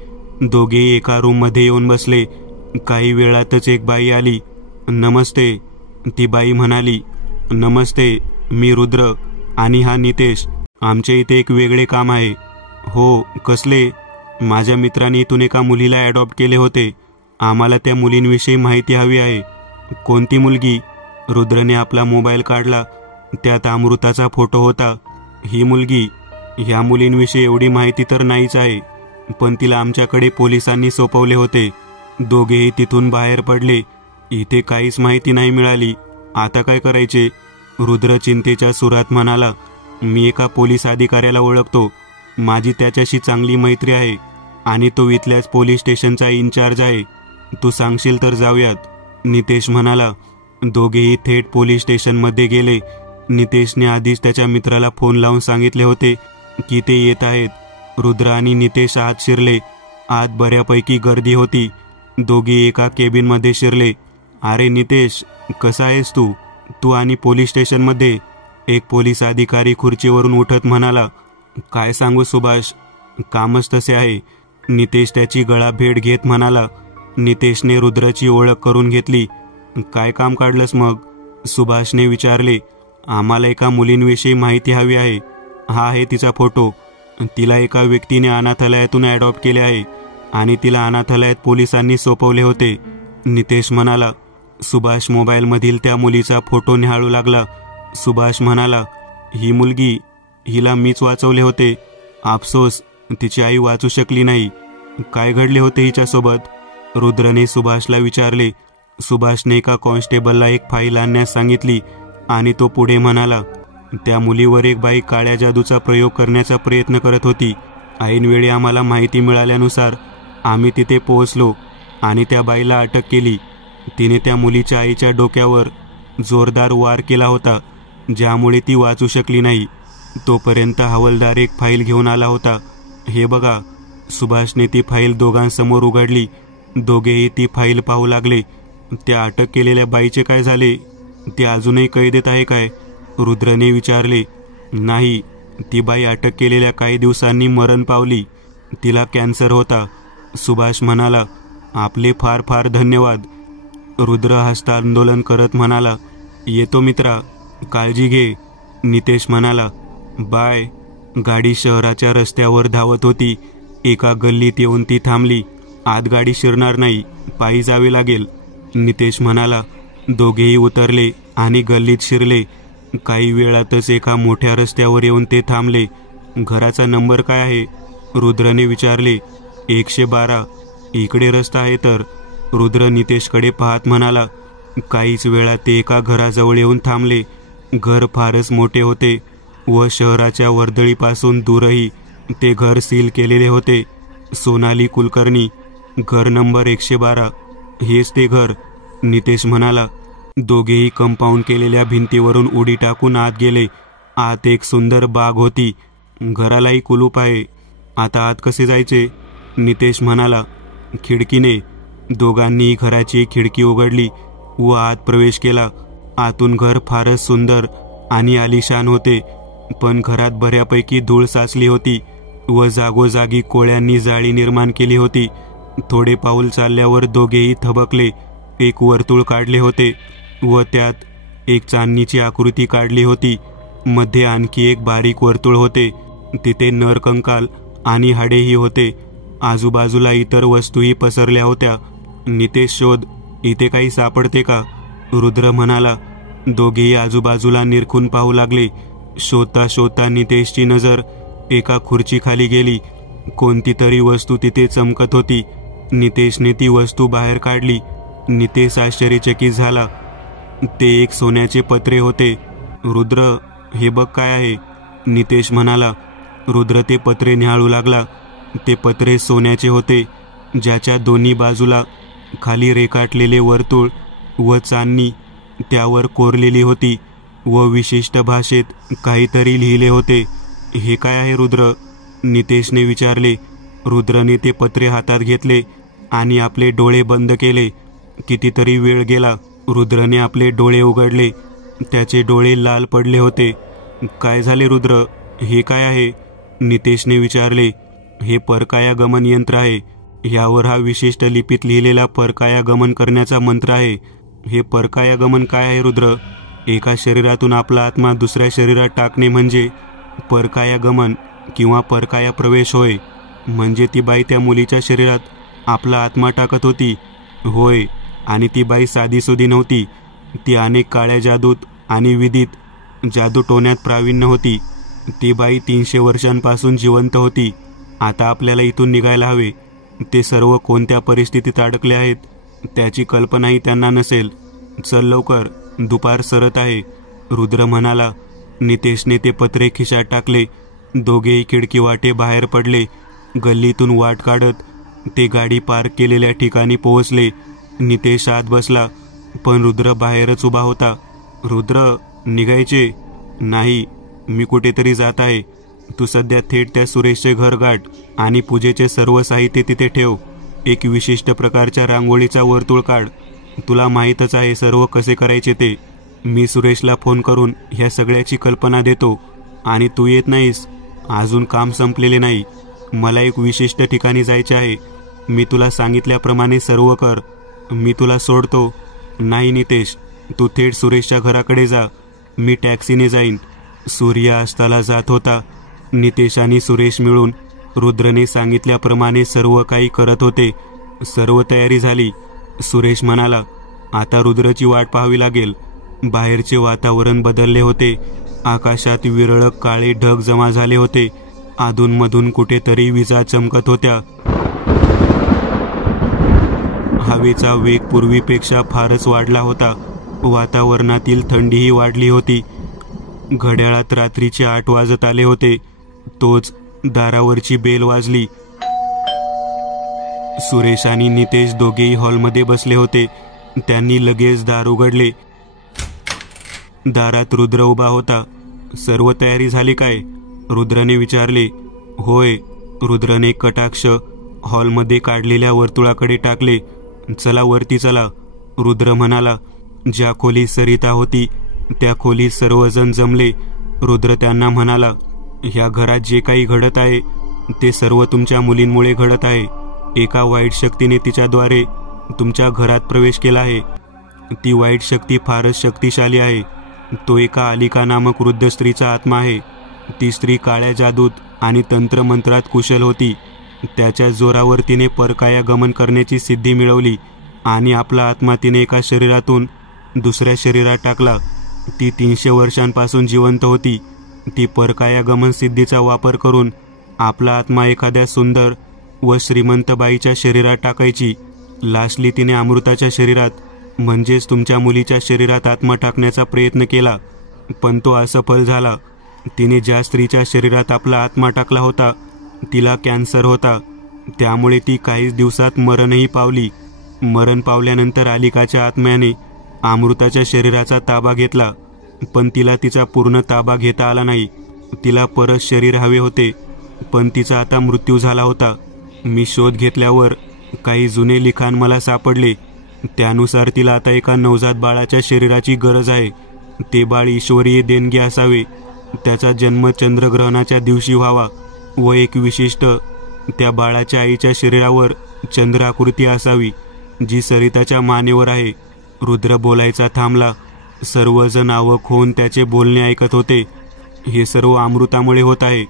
दोघेही एका रूममध्ये येऊन बसले. काही वेळातच एक बाई आली. नमस्ते, ती बाई म्हणाली. नमस्ते, मी रुद्र आणि हा नितेश. आमच्या इथे एक वेगळे काम आहे. हो, कसले? माझ्या मित्राने इथून एका मुलीला ॲडॉप्ट केले होते. आम्हाला त्या मुलींविषयी माहिती हवी आहे. कोणती मुलगी? रुद्रने आपला मोबाईल काढला. त्यात अमृताचा फोटो होता. ही मुलगी? ह्या मुलींविषयी एवढी माहिती तर नाहीच आहे, पण तिला आमच्याकडे पोलिसांनी सोपवले होते. दोघेही तिथून बाहेर पडले. इथे काहीच माहिती नाही मिळाली. आता काय करायचे? रुद्र चिंतेच्या सुरात म्हणाला. मी एका पोलीस अधिकाऱ्याला ओळखतो. माझी त्याच्याशी चांगली मैत्री आहे आणि तो इथल्याच पोलीस स्टेशनचा इन्चार्ज आहे. तू सांगशील तर जाऊयात, नितेश म्हणाला. दोघेही थेट पोलीस स्टेशनमध्ये गेले. नितेशने आधीच त्याच्या मित्राला फोन लावून सांगितले होते की ते येत आहेत. रुद्र आणि नितेश आत शिरले. आत बऱ्यापैकी गर्दी होती. दोघे एका केबिनमध्ये शिरले. अरे नितेश, कसा आहेस तू? तू आणि पोलीस स्टेशनमध्ये? एक पोलीस अधिकारी खुर्चीवरून उठत म्हणाला. काय सांगू सुभाष, कामच तसे आहे, नितेश त्याची गळाभेट घेत म्हणाला. नितेशने रुद्रची ओळख करून घेतली. काय काम काढलंस मग? सुभाषने विचारले. आम्हाला एका मुलींविषयी माहिती हवी आहे. हा आहे तिचा फोटो. तिला एका व्यक्तीने अनाथालयातून ॲडॉप्ट केले आहे आणि तिला अनाथालयात पोलिसांनी सोपवले होते, नितेश म्हणाला. सुभाष मोबाईलमधील त्या मुलीचा फोटो निहाळू लागला. सुभाष म्हणाला, ही मुलगी, हिला मीच वाचवले होते. अफसोस तिची आई वाचू शकली नाही. काय घडले होते हिच्यासोबत? रुद्रने सुभाषला विचारले. सुभाषने एका कॉन्स्टेबलला एक फाईल आणण्यास सांगितली आणि तो पुढे म्हणाला. त्या मुलीवर एक बाई काळ्या जादूचा प्रयोग करण्याचा प्रयत्न करत होती. ऐनवेळी आम्हाला माहिती मिळाल्यानुसार आम्ही तिथे पोहोचलो आणि त्या बाईला अटक केली. तिने त्या मुलीच्या आईच्या डोक्यावर जोरदार वार केला होता, ज्यामुळे ती वाचू शकली नाही. तोपर्यंत हवालदार एक फाईल घेऊन आला होता. हे बघा. सुभाषने ती फाईल दोघांसमोर उघडली. दोघेही ती फाईल पाहू लागले. त्या अटक केलेल्या बाईचे काय झाले? ती अजूनही कैदेत आहे काय? रुद्रने विचारले. नाही, ती बाई अटक केलेल्या काही दिवसांनी मरण पावली. तिला कॅन्सर होता, सुभाष म्हणाला. आपले फार फार धन्यवाद. रुद्र हस्तांदोलन करत म्हणाला. येतो मित्रा, काळजी घे, नितेश म्हणाला. बाय. गाडी शहराच्या रस्त्यावर धावत होती. एका गल्लीत येऊन ती थांबली. आत गाडी शिरणार नाही, पायी जावे लागेल, नितेश म्हणाला. दोघेही उतरले आणि गल्लीत शिरले. काही वेळातच एका मोठ्या रस्त्यावर येऊन ते थांबले. घराचा नंबर काय आहे? रुद्रने विचारले. 112. इकडे रस्ता आहे तर, रुद्र नितेशकडे पाहत म्हणाला. काहीच वेळात ते एका घराजवळ येऊन थांबले. घर फारच मोठे होते व शहराच्या वर्दळीपासून दूरही. ते घर सील केलेले होते. सोनाली कुलकर्णी, घर नंबर 112. हेच ते घर, नितेश म्हणाला. दोघेही कंपाऊंड केलेल्या भिंतीवरून उडी टाकून आत गेले. आत एक सुंदर बाग होती. घरालाही कुलूप आहे. आता आत कसे जायचे? नितेश म्हणाला. खिडकीने. दोघांनी घराची खिडकी उघडली व आत प्रवेश केला. आतून घर फारच सुंदर आणि आलिशान होते, पण घरात बऱ्यापैकी धूळ साचली होती व जागोजागी कोळ्यांनी जाळी निर्माण केली होती. थोडे पाऊल चालल्यावर दोघेही थबकले. एक वर्तुळ काढले होते व त्यात एक चांदणीची आकृती काढली होती. मध्ये आणखी एक बारीक वर्तुळ होते. तिथे नरकंकाल आणि हाडेही होते. आजूबाजूला इतर वस्तूही पसरल्या होत्या. नितेश, शोध, इथे काही सापडते का? रुद्र म्हणाला. दोघेही आजूबाजूला निरखून पाहू लागले. शोधता शोधता नितेशची नजर एका खुर्चीखाली गेली. कोणती तरी वस्तू तिथे चमकत होती. नितेशने ती वस्तू बाहेर काढली. नितेश आश्चर्यचकित झाला. ते एक सोन्याचे पत्रे होते. रुद्र, हे बघ काय आहे, नितेश म्हणाला. रुद्र ते पत्रे निहाळू लागला. ते पत्रे सोन्याचे होते, ज्याच्या दोन्ही बाजूला खाली रेखाटलेले वर्तुळ व चांदणी त्यावर कोरलेली होती व विशिष्ट भाषेत काहीतरी लिहिले होते. हे काय आहे रुद्र? नितेशने विचारले. रुद्रने ते पत्रे हातात घेतले आणि आपले डोळे बंद केले. कितीतरी वेळ गेला. रुद्रने आपले डोळे उघडले. त्याचे डोळे लाल पडले होते. काय झाले रुद्र? हे काय आहे? नितेशने विचारले. हे परकाया गमन यंत्र आहे. यावर हा विशिष्ट लिपीत लिहिलेला परकाया गमन करण्याचा मंत्र आहे. हे परकाया गमन काय आहे रुद्र? एका शरीरातून आपला आत्मा दुसऱ्या शरीरात टाकणे म्हणजे परकाया गमन किंवा परकाया प्रवेश होय. म्हणजे ती बाई त्या मुलीच्या शरीरात आपला आत्मा टाकत होती. होय, आणि ती बाई साधीसुधी नव्हती. ती अनेक काळ्या जादूत आणि विधीत जादूटोण्यात प्रावीण्य होती. ती बाई 300 वर्षांपासून जिवंत होती. आता आपल्याला इथून निघायला हवे. ते सर्व कोणत्या परिस्थितीत अडकले आहेत त्याची कल्पनाही त्यांना नसेल. चल लवकर, दुपार सरत आहे, रुद्र म्हणाला. नितेशने ते पत्रे खिशात टाकले. दोघेही खिडकी वाटे बाहेर पडले. गल्लीतून वाट काढत ते गाडी पार्क केलेल्या ठिकाणी पोहोचले. नितेश आत बसला, पण रुद्र बाहेरच उभा होता. रुद्र, निघायचे नाही. मी कुठेतरी जात आहे. तू सध्या थेट त्या सुरेशचे घर गाठ आणि पूजेचे सर्व साहित्य तिथे ठेव. एक विशिष्ट प्रकारच्या रांगोळीचा वर्तुळ काढ. तुला माहीतच आहे सर्व कसे करायचे ते. मी सुरेशला फोन करून ह्या सगळ्याची कल्पना देतो आणि तू येत नाहीस. अजून काम संपलेले नाही. मला एक विशिष्ट ठिकाणी जायचे आहे. मी तुला सांगितल्याप्रमाणे सर्व कर. मी तुला सोडतो. नाही नितेश, तू थेट सुरेशच्या घराकडे जा. मी टॅक्सीने जाईन. सूर्य अस्ताला जात होता. नितेश आणि सुरेश मिळून रुद्रने सांगितल्याप्रमाणे सर्व काही करत होते. सर्व तयारी झाली. सुरेश म्हणाला, आता रुद्रची वाट पाहावी लागेल. बाहेरचे वातावरण बदलले होते. आकाशात विरळक काळे ढग जमा झाले होते. अधूनमधून कुठेतरी विजा चमकत होत्या. हवेचा वेग पूर्वीपेक्षा फारच वाढला होता. वातावरणातील थंडीही वाढली होती. घड्याळात रात्रीचे 8 वाजत आले होते. तोच दारावरची बेल वाजली. सुरेश आणि नितेश दोघेही हॉलमध्ये बसले होते. त्यांनी लगेच दार उघडले. दारात रुद्र उभा होता. सर्व तयारी झाली काय? रुद्रने विचारले. होय, रुद्रने कटाक्ष हॉलमध्ये काढलेल्या वर्तुळाकडे टाकले. चला वरती चला, रुद्र म्हणाला. ज्या खोलीत सरिता होती त्या खोलीत सर्वजण जमले. रुद्र त्यांना म्हणाला, ह्या घरात जे काही घडत आहे ते सर्व तुमच्या मुलींमुळे घडत आहे. एका वाईट शक्तीने तिच्याद्वारे तुमच्या घरात प्रवेश केला आहे. ती वाईट शक्ती फारच शक्तिशाली आहे. तो एका आलिका नामक वृद्ध स्त्रीचा आत्मा आहे. ती स्त्री काळ्या जादूत आणि तंत्रमंत्रात कुशल होती. त्याच्या जोरावर तिने परकाया गमन करण्याची सिद्धी मिळवली आणि आपला आत्मा तिने एका शरीरातून दुसऱ्या शरीरात टाकला. ती 300 वर्षांपासून जिवंत होती. ती परकाया गमन सिद्धीचा वापर करून आपला आत्मा एखाद्या सुंदर व श्रीमंत बाईच्या शरीरात टाकायची. लास्टली तिने अमृताच्या शरीरात म्हणजेच तुमच्या मुलीच्या शरीरात आत्मा टाकण्याचा प्रयत्न केला, पण तो असफल झाला. तिने ज्या स्त्रीच्या शरीरात आपला आत्मा टाकला होता तिला कॅन्सर होता. त्यामुळे ती काहीच दिवसात मरणही पावली. मरण पावल्यानंतर आलिकाच्या आत्म्याने अमृताच्या शरीराचा ताबा घेतला, पण तिला तिचा पूर्ण ताबा घेता आला नाही. तिला परत शरीर हवे होते, पण तिचा आता मृत्यू झाला होता. मी शोध घेतल्यावर काही जुने लिखाण मला सापडले. त्यानुसार तिला आता एका नवजात बाळाच्या शरीराची गरज आहे. ते बाळ ईश्वरीय देणगी असावे. त्याचा जन्म चंद्रग्रहणाच्या दिवशी व्हावा व एक विशिष्ट त्या बाळाच्या आईच्या शरीरावर चंद्राकृती असावी, जी सरिताच्या मानेवर आहे. रुद्र बोलायचा थांबला. सर्वजण अवाक होऊन त्याचे बोलणे ऐकत होते. हे सर्व अमृतामुळे होत आहे.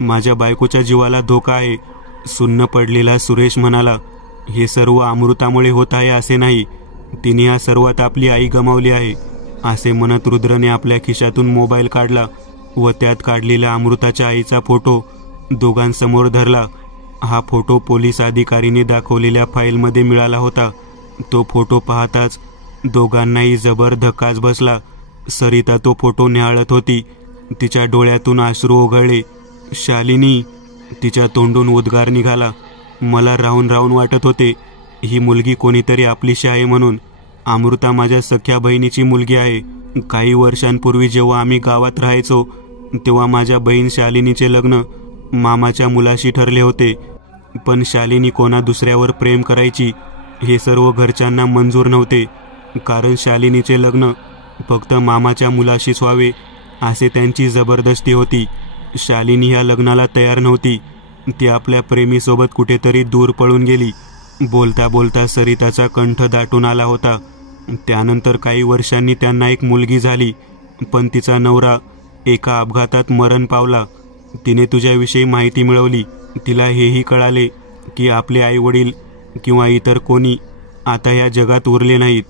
माझ्या बायकोच्या जीवाला धोका आहे, सुन्न पडलेला सुरेश म्हणाला. हे सर्व अमृतामुळे होत आहे असे नाही. तिने या सर्वात आपली आई गमावली आहे. असे म्हणत रुद्रने आपल्या खिशातून मोबाईल काढला व त्यात काढलेला अमृताच्या आईचा फोटो दोघांसमोर धरला. हा फोटो पोलीस अधिकारीने दाखवलेल्या फाईलमध्ये मिळाला होता. तो फोटो पाहताच दोघांनाही जबर धक्काच बसला. सरिता तो फोटो निहाळत होती. तिच्या डोळ्यातून अश्रू ओघळले. शालिनी, तिच्या तोंडून उद्गार निघाला. मला राहून राहून वाटत होते ही मुलगी कोणीतरी आपलीशी आहे म्हणून. अमृता माझ्या सख्या बहिणीची मुलगी आहे. काही वर्षांपूर्वी जेव्हा आम्ही गावात राहायचो तेव्हा माझ्या बहीण शालिनीचे लग्न मामाच्या मुलाशी ठरले होते. पण शालिनी कोणा दुसऱ्यावर प्रेम करायची हे सर्व घरच्यांना मंजूर नव्हते, कारण शालिनीचे लग्न फक्त मामाच्या मुलाशीच व्हावे असे त्यांची जबरदस्ती होती. शालिनी ह्या लग्नाला तयार नव्हती. ती आपल्या प्रेमीसोबत कुठेतरी दूर पळून गेली. बोलता बोलता सरिताचा कंठ दाटून आला होता. त्यानंतर काही वर्षांनी त्यांना एक मुलगी झाली, पण तिचा नवरा एका अपघातात मरण पावला. तिने तुझ्याविषयी माहिती मिळवली. तिला हेही कळाले की आपले आईवडील किंवा इतर कोणी आता ह्या जगात उरले नाहीत.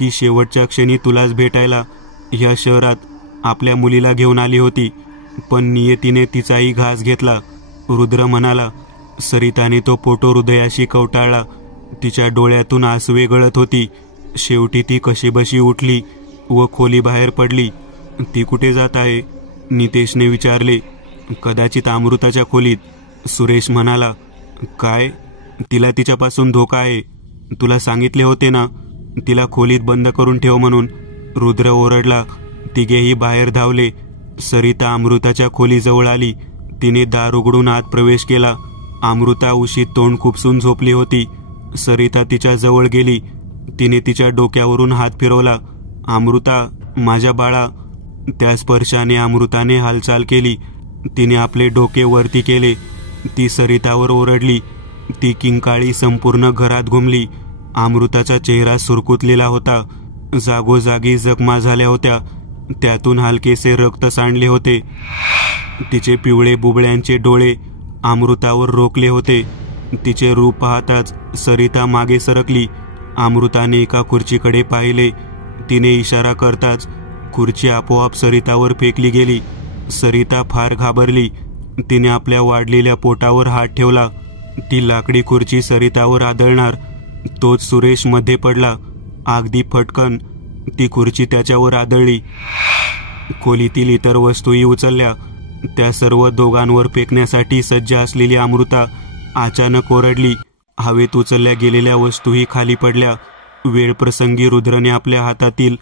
ती शेवटच्या क्षणी तुलाच भेटायला ह्या शहरात आपल्या मुलीला घेऊन आली होती, पण नियतीने तिचाही घास घेतला. रुद्र म्हणाला. सरिताने तो फोटो हृदयाशी कवटाळला. तिच्या डोळ्यातून आसवे गळत होती. शेवटी ती कशीबशी उठली व खोलीबाहेर पडली. ती कुठे जात आहे? नितेशने विचारले. कदाचित अमृताच्या खोलीत, सुरेश म्हणाला. काय? तिला तिच्यापासून धोका आहे. तुला सांगितले होते ना तिला खोलीत बंद करून ठेव म्हणून. रुद्र ओरडला. तिघेही बाहेर धावले. सरिता अमृताच्या खोलीजवळ आली. तिने दार उघडून आत प्रवेश केला. अमृता उशीत तोंड खुपसून झोपली होती. सरिता तिच्या जवळ गेली. तिने तिच्या डोक्यावरून हात फिरवला. अमृता, माझ्या बाळा. त्या स्पर्शाने अमृताने हालचाल केली. तिने आपले डोके वरती केले. ती सरितावर ओरडली. ती किंकाळी संपूर्ण घरात घुमली. अमृताचा चेहरा सुरकुतलेला होता. जागोजागी जखमा झाल्या होत्या. त्यातून हलकेसे रक्त सांडले होते. तिचे पिवळे बुबळ्यांचे डोळे अमृतावर रोखले होते. तिचे रूप पाहताच सरिता मागे सरकली. अमृताने एका खुर्चीकडे पाहिले. तिने इशारा करताच खुर्ची आपोआप सरितावर फेकली गेली. सरिता फार घाबरली. तिने आपल्या वाढलेल्या पोटावर हात ठेवला. ती लाकडी खुर्ची सरितावर आदळणार. तोच सुरेश मध्ये पडला. अगदी फटकन ती खुर्ची त्याच्यावर आदळली. खोलीतील इतर वस्तूही उचलल्या. त्या सर्व दोघांवर फेकण्यासाठी सज्ज असलेली अमृता अचानक ओरडली. हवेत उचलल्या गेलेल्या वस्तूही खाली पडल्या. वेळप्रसंगी रुद्रने आपल्या हातातील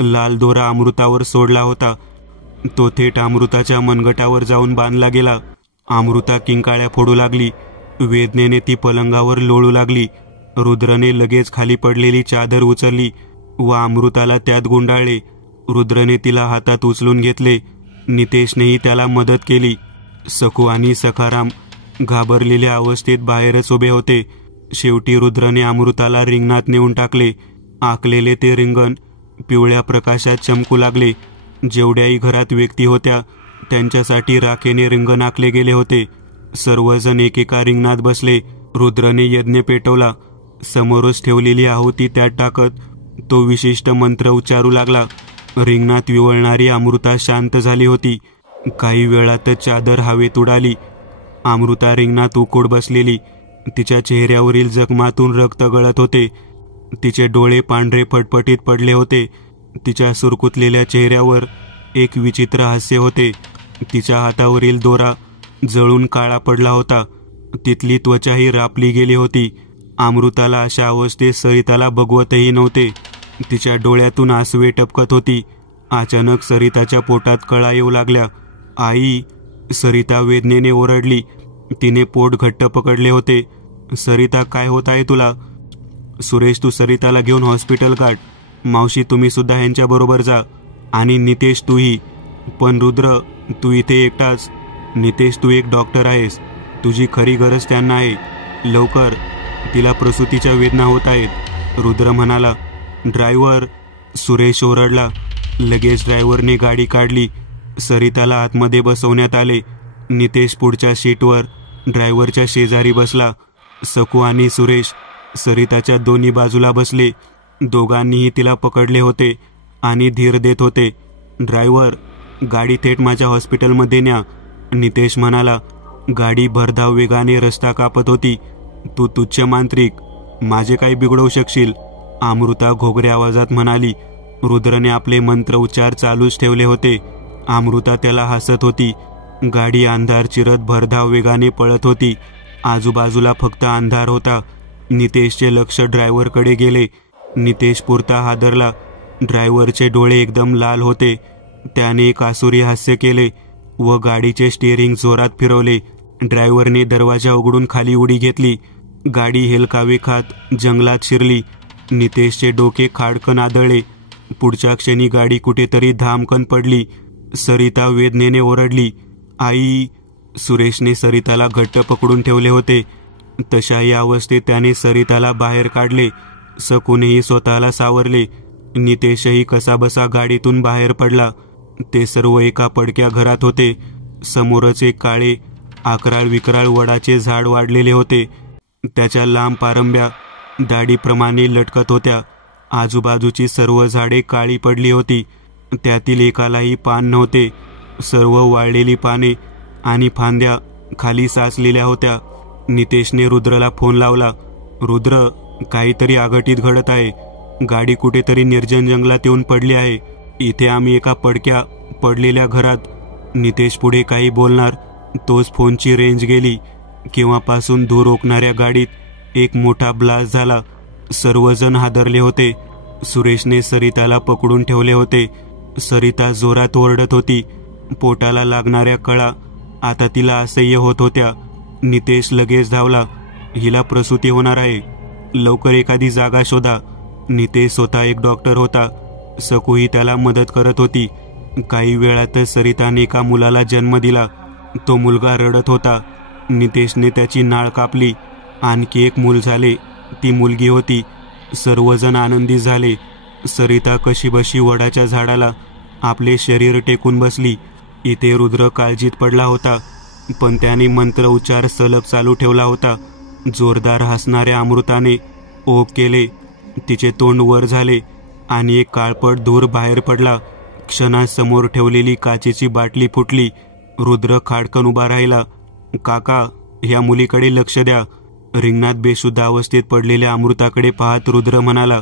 लाल दोरा अमृतावर सोडला होता. तो थेट अमृताच्या मनगटावर जाऊन बांधला गेला. अमृता किंकाळ्या फोडू लागली. वेदनेने ती पलंगावर लोळू लागली. रुद्रने लगेच खाली पडलेली चादर उचलली व अमृताला त्यात गुंडाळले. रुद्रने तिला हातात उचलून घेतले. नितेशनेही त्याला मदत केली. सकू आणि सखाराम घाबरलेल्या अवस्थेत बाहेरच उभे होते. शेवटी रुद्रने अमृताला रिंगणात नेऊन टाकले. आकलेले ते रिंगण पिवळ्या प्रकाशात चमकू लागले. जेवढ्याही घरात व्यक्ती होत्या त्यांच्यासाठी राखेने रिंगण आखले गेले होते. सर्वजण एकेका रिंगणात बसले. रुद्रने यज्ञ पेटवला. समोरच ठेवलेली आहुती त्यात टाकत तो विशिष्ट मंत्र उच्चारू लागला. रिंगणात विवळणारी अमृता शांत झाली होती. काही वेळातच चादर हवेत उडाली. अमृता रिंगणात उकोड बसलेली. तिच्या चेहऱ्यावरील जखमातून रक्त गळत होते. तिचे डोळे पांढरे फटफटीत पडले होते. तिच्या सुरकुतलेल्या चेहऱ्यावर एक विचित्र हास्य होते. तिच्या हातावरील दोरा जळून काळा पडला होता. तिथली त्वचाही रापली गेली होती. अमृताला अशा अवस्थेत सरिताला बघवतही नव्हते. तिच्या डोळ्यातून आसवे टपकत होती. अचानक सरिताच्या पोटात कळा येऊ लागल्या. आई! सरिता वेदनेने ओरडली. तिने पोट घट्ट पकडले होते. सरिता, काय होत आहे तुला? सुरेश, तू सरिताला घेऊन हॉस्पिटल गाठ. मावशी, तुम्ही सुद्धा ह्यांच्याबरोबर जा. आणि नितेश, तूही. पण रुद्र, तू इथे एकटाच. नितेश, तू एक डॉक्टर आहेस. तुझी खरी गरज त्यांना आहे. लवकर. तिला प्रसूतीच्या वेदना होत आहेत. रुद्र म्हणाला. ड्रायव्हर! सुरेश ओरडला. लगेच ड्रायव्हरने गाडी काढली. सरिताला आतमध्ये बसवण्यात आले. नितेश पुढच्या सीटवर ड्रायव्हरच्या शेजारी बसला. सकू आणि सुरेश सरिताच्या दोन्ही बाजूला बसले. दोघांनीही तिला पकडले होते आणि धीर देत होते. ड्रायव्हर, गाडी थेट माझ्या हॉस्पिटलमध्ये न्या, नितेश म्हणाला. गाडी भरधाव वेगाने रस्ता कापत होती. तू तुच्छ मांत्रिक, माझे काही बिघडवू शकशील, अमृता घोगऱ्या आवाजात म्हणाली. रुद्रने आपले मंत्र उच्चार चालूच ठेवले होते. अमृता त्याला हसत होती. गाडी अंधार चिरत भरधाव वेगाने पळत होती. आजूबाजूला फक्त अंधार होता. नितेशचे लक्ष ड्रायव्हरकडे गेले. नितेश पुरता हादरला. ड्रायव्हरचे डोळे एकदम लाल होते. त्याने एक आसुरी हास्य केले व गाडीचे स्टिअरिंग जोरात फिरवले. ड्रायव्हरने दरवाजा उघडून खाली उडी घेतली. गाडी हेलकावे खात जंगलात शिरली. नितेशचे डोके खाडकन आदळले. पुढच्या क्षणी गाडी कुठेतरी धामकन पडली. सरिता वेदनेने ओरडली, आई. सुरेशने सरिताला घट्ट पकडून ठेवले होते. तशाही अवस्थेत त्याने सरिताला बाहेर काढले. सकूनही स्वतःला सावरले. नितेशही कसाबसा गाडीतून बाहेर पडला. ते सर्व एका पडक्या घरात होते. समोरच एक काळे आकराळ विकराळ वडाचे झाड वाढलेले होते. त्याच्या लांब पारंब्या दाढीप्रमाणे लटकत होत्या. आजूबाजूची सर्व झाडे काळी पडली होती. त्यातील एकालाही पान नव्हते. सर्व वाळलेली पाने आणि फांद्या खाली साचलेल्या होत्या. नितेशने रुद्रला फोन लावला. रुद्र, काहीतरी अघटित घडत आहे. गाडी कुठेतरी निर्जन जंगलात येऊन पडली आहे. इथे आम्ही एका पडक्या पडलेल्या घरात. नितेश पुढे काही बोलणार तोच फोनची रेंज गेली. केव्हापासून धूर ओकणाऱ्या गाडीत एक मोठा ब्लास्ट झाला. सर्वजण हादरले होते. सुरेशने सरिताला पकडून ठेवले होते. सरिता जोरात ओरडत होती. पोटाला लागणाऱ्या कळा आता तिला असह्य होत होत्या. नितेश लगेच धावला. हिला प्रसूती होणार आहे, लवकर एखादी जागा शोधा. नितेश स्वतः एक डॉक्टर होता. सकूही त्याला मदत करत होती. काही वेळातच सरिताने एका मुलाला जन्म दिला. तो मुलगा रडत होता. नितेशने त्याची नाळ कापली. आणखी एक मूल झाले. ती मुलगी होती. सर्वजण आनंदी झाले. सरिता कशीबशी वडाच्या झाडाला आपले शरीर टेकून बसली. इथे रुद्र काळजीत पडला होता, पण त्याने मंत्र उच्चार सलग चालू ठेवला होता. जोरदार हसणाऱ्या अमृताने ओघ केले. तिचे तोंड वर झाले आणि एक काळपट धूर बाहेर पडला. क्षणात समोर ठेवलेली काचेची बाटली फुटली. रुद्र खाडकन उभा राहिला. काका, ह्या मुलीकडे लक्ष द्या. रिंगणात बेशुद्ध अवस्थेत पडलेल्या अमृताकडे पाहत रुद्र म्हणाला.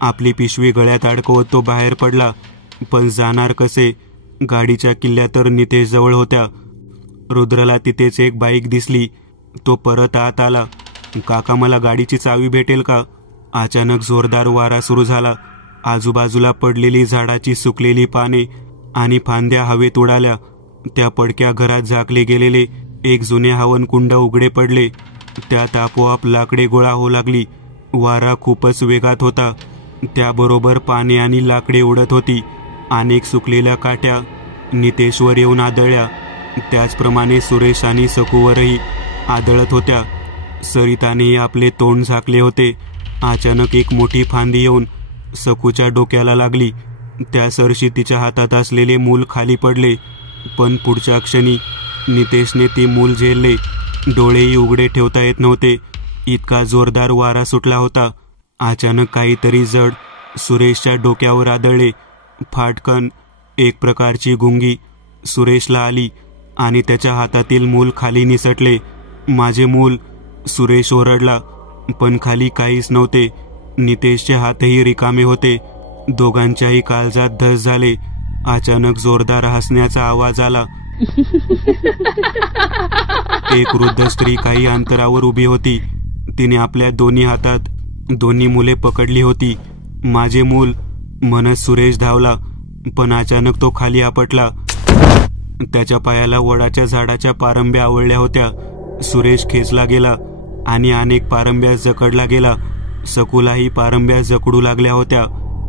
आपली पिशवी गळ्यात अडकवत तो बाहेर पडला. पण जाणार कसे? गाडीच्या किल्ल्या तर नितेश जवळ होत्या. रुद्रला तिथेच एक बाईक दिसली. तो परत आत आला. काका, मला गाडीची चावी भेटेल का? अचानक जोरदार वारा सुरू झाला. आजूबाजूला पडलेली झाडाची सुकलेली पाने आणि फांद्या हवेत उडाल्या. त्या पडक्या घरात झाकले गेलेले एक जुने हवनकुंड उघडे पडले. त्यात आपोआप लाकडे गोळा होऊ लागली. वारा खूपच वेगात होता. त्याबरोबर पाने आणि लाकडे उडत होती. अनेक सुकलेल्या काठ्या नितेशवर येऊन आदळल्या. त्याचप्रमाणे सुरेश आणि सकूवरही आदळत होत्या. सरितानेही आपले तोंड झाकले होते. अचानक एक मोठी फांदी येऊन सकूच्या डोक्याला लागली. त्या सरशी तिच्या हातात असलेले मूल खाली पडले. पण पुढच्या क्षणी नितेशने ते मूल झेलले. डोळेही उघडे ठेवता येत नव्हते. इतका जोरदार वारा सुटला होता. अचानक काहीतरी जड सुरेशच्या डोक्यावर आदळले. फाटकन एक प्रकारची गुंगी सुरेशला आली आणि त्याच्या हातातील मूल खाली निसटले. माझे मूल, सुरेश ओरडला. पण खाली काहीच नव्हते. नितेशचे हातही रिकामे होते. दोघांच्याही काळजात धस झाले. अचानक जोरदार हसण्याचा आवाज आला. एक वृद्ध स्त्री काही अंतरावर उभी होती. तिने आपल्या दोन्ही हातात दोन्ही मुले पकडली होती. माझे मूल म्हणत सुरेश धावला. पण अचानक तो खाली आपटला. त्याच्या पायाला वडाच्या झाडाच्या पारंब्या आवळल्या होत्या. सुरेश खेचला गेला आणि अनेक पारंब्या जकडला गेला. सकूलाही पारंब्या जकडू लागल्या होत्या.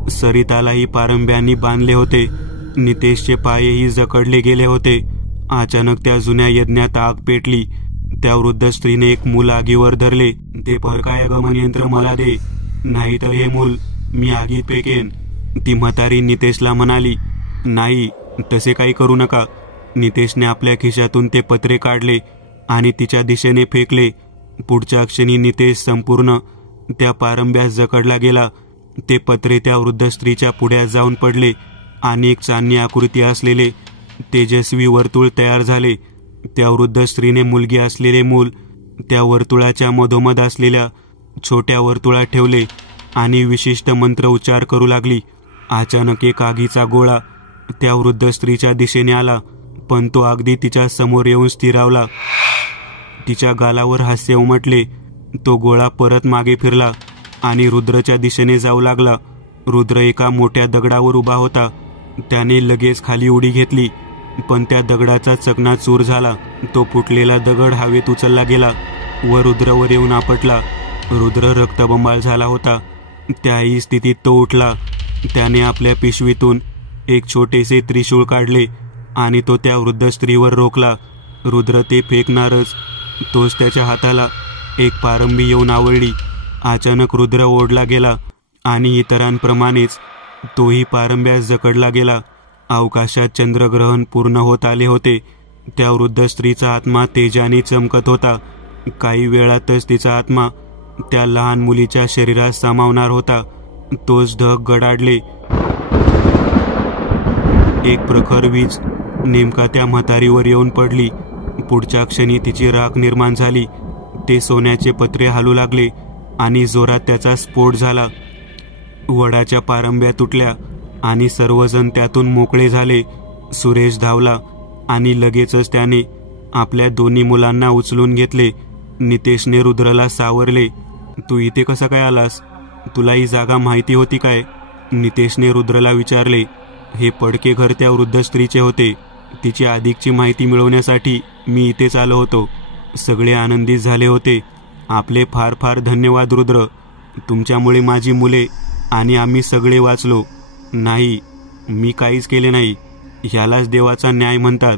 सरितालाही पारंब्यांनी बांधले होते. नितेशचे पायही जकडले गेले होते. अचानक त्या जुन्या यज्ञात आग पेटली. त्या वृद्ध स्त्रीने एक मूल आगीवर धरले. ते परकाय गमन यंत्र मला दे, नाहीतर हे मूल मी आगीत फेकेन. ती म्हातारी नितेशला म्हणाली. नाही, तसे काही करू नका. नितेशने आपल्या खिशातून ते पत्रे काढले आणि तिच्या दिशेने फेकले. पुढच्या क्षणी नितेश संपूर्ण त्या पारंब्यास जकडला गेला. ते पत्रे त्या वृद्ध स्त्रीच्या पुढ्यात जाऊन पडले आणि एक चांदणी आकृती असलेले तेजस्वी वर्तुळ तयार झाले. त्या वृद्ध स्त्रीने मुलगी असलेले मूल त्या वर्तुळाच्या मधोमध असलेल्या छोट्या वर्तुळात ठेवले आणि विशिष्ट मंत्र उच्चार करू लागली. अचानक एक आगीचा गोळा त्या वृद्ध स्त्रीच्या दिशेने आला, पण तो अगदी तिच्या समोर येऊन स्थिरावला. तिच्या गालावर हास्य उमटले. तो गोळा परत मागे फिरला आणि रुद्रच्या दिशेने जाऊ लागला. रुद्र एका मोठ्या दगडावर उभा होता. त्याने लगेच खाली उडी घेतली, पण त्या दगडाचा चकनाचूर झाला. तो फुटलेला दगड हवेत उचलला गेला व रुद्रवर येऊन आपटला. रुद्र रक्तबंबाळ झाला होता. त्याही स्थितीत तो उठला. त्याने आपल्या पिशवीतून एक छोटेसे त्रिशूळ काढले आणि तो त्या वृद्ध स्त्रीवर रोखला. रुद्र ते फेकणारच, तोच त्याच्या हाताला एक पारंबी येऊन आवळली. अचानक रुद्र ओढला गेला आणि इतरांप्रमाणेच तोही पारंब्यास जकडला गेला. अवकाशात चंद्रग्रहण पूर्ण होत आले होते. त्या वृद्ध स्त्रीचा आत्मा तेजाने चमकत होता. काही वेळातच तिचा आत्मा त्या लहान मुलीच्या शरीरात सामावणार होता. तोच ढग गडाडले. एक प्रखर वीज नेमका त्या म्हातारीवर येऊन पडली. पुढच्या क्षणी तिची राख निर्माण झाली. ते सोन्याचे पत्रे हालू लागले आणि जोरात त्याचा स्फोट झाला. वडाच्या पारंब्या तुटल्या आणि सर्वजण त्यातून मोकळे झाले. सुरेश धावला आणि लगेचच त्याने आपल्या दोन्ही मुलांना उचलून घेतले. नितेशने रुद्रला सावरले. तू इथे कसा काय आलास? तुला ही जागा माहिती होती काय? नितेशने रुद्रला विचारले. हे पडके घर त्या वृद्ध स्त्रीचे होते. तिची अधिकची माहिती मिळवण्यासाठी मी इथेच आलो होतो. सगळे आनंदित झाले होते. आपले फार फार धन्यवाद रुद्र. तुमच्यामुळे माझी मुले आणि आम्ही सगळे वाचलो. नाही, मी काहीच केले नाही. ह्यालाच देवाचा न्याय म्हणतात.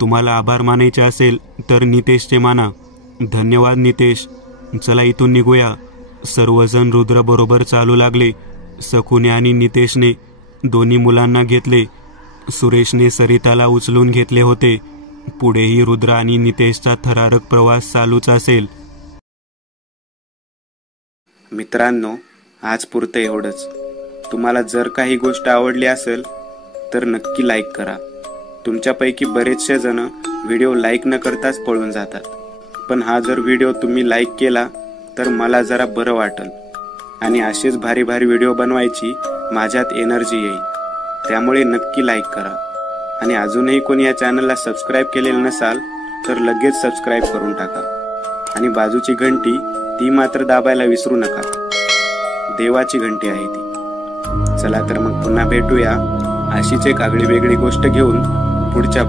तुम्हाला आभार मानायचे असेल तर नितेशचे माना. धन्यवाद नितेश. चला इथून निघूया. सर्वजण रुद्रबरोबर चालू लागले. सखूने आणि नितेशने दोन्ही मुलांना घेतले. सुरेशने सरिताला उचलून घेतले होते. पुढेही रुद्र आणि नितेशचा थरारक प्रवास चालूच असेल. मित्रांनो, आज पुरतं एवढंच. तुम्हाला जर काही गोष्ट आवडली असेल तर नक्की लाईक करा. तुमच्यापैकी बरेचसे जण व्हिडिओ लाईक न करताच पळून जातात. पण हा जर व्हिडिओ तुम्ही लाईक केला तर मला जरा बरं वाटेल आणि असेच भारी भारी व्हिडिओ बनवायची माझ्यात एनर्जी येईल. त्यामुळे नक्की लाईक करा. आणि अजूनही कोणी या चॅनलला सबस्क्राईब केलेलं नसाल तर लगेच सबस्क्राईब करून टाका. आणि बाजूची घंटी ती मात्र दाबायला विसरू नका. देवाची घंटी आहे ती. चला तर मग पुन्हा भेटूया अशीच एक आगळी वेगळी गोष्ट घेऊन पुढच्या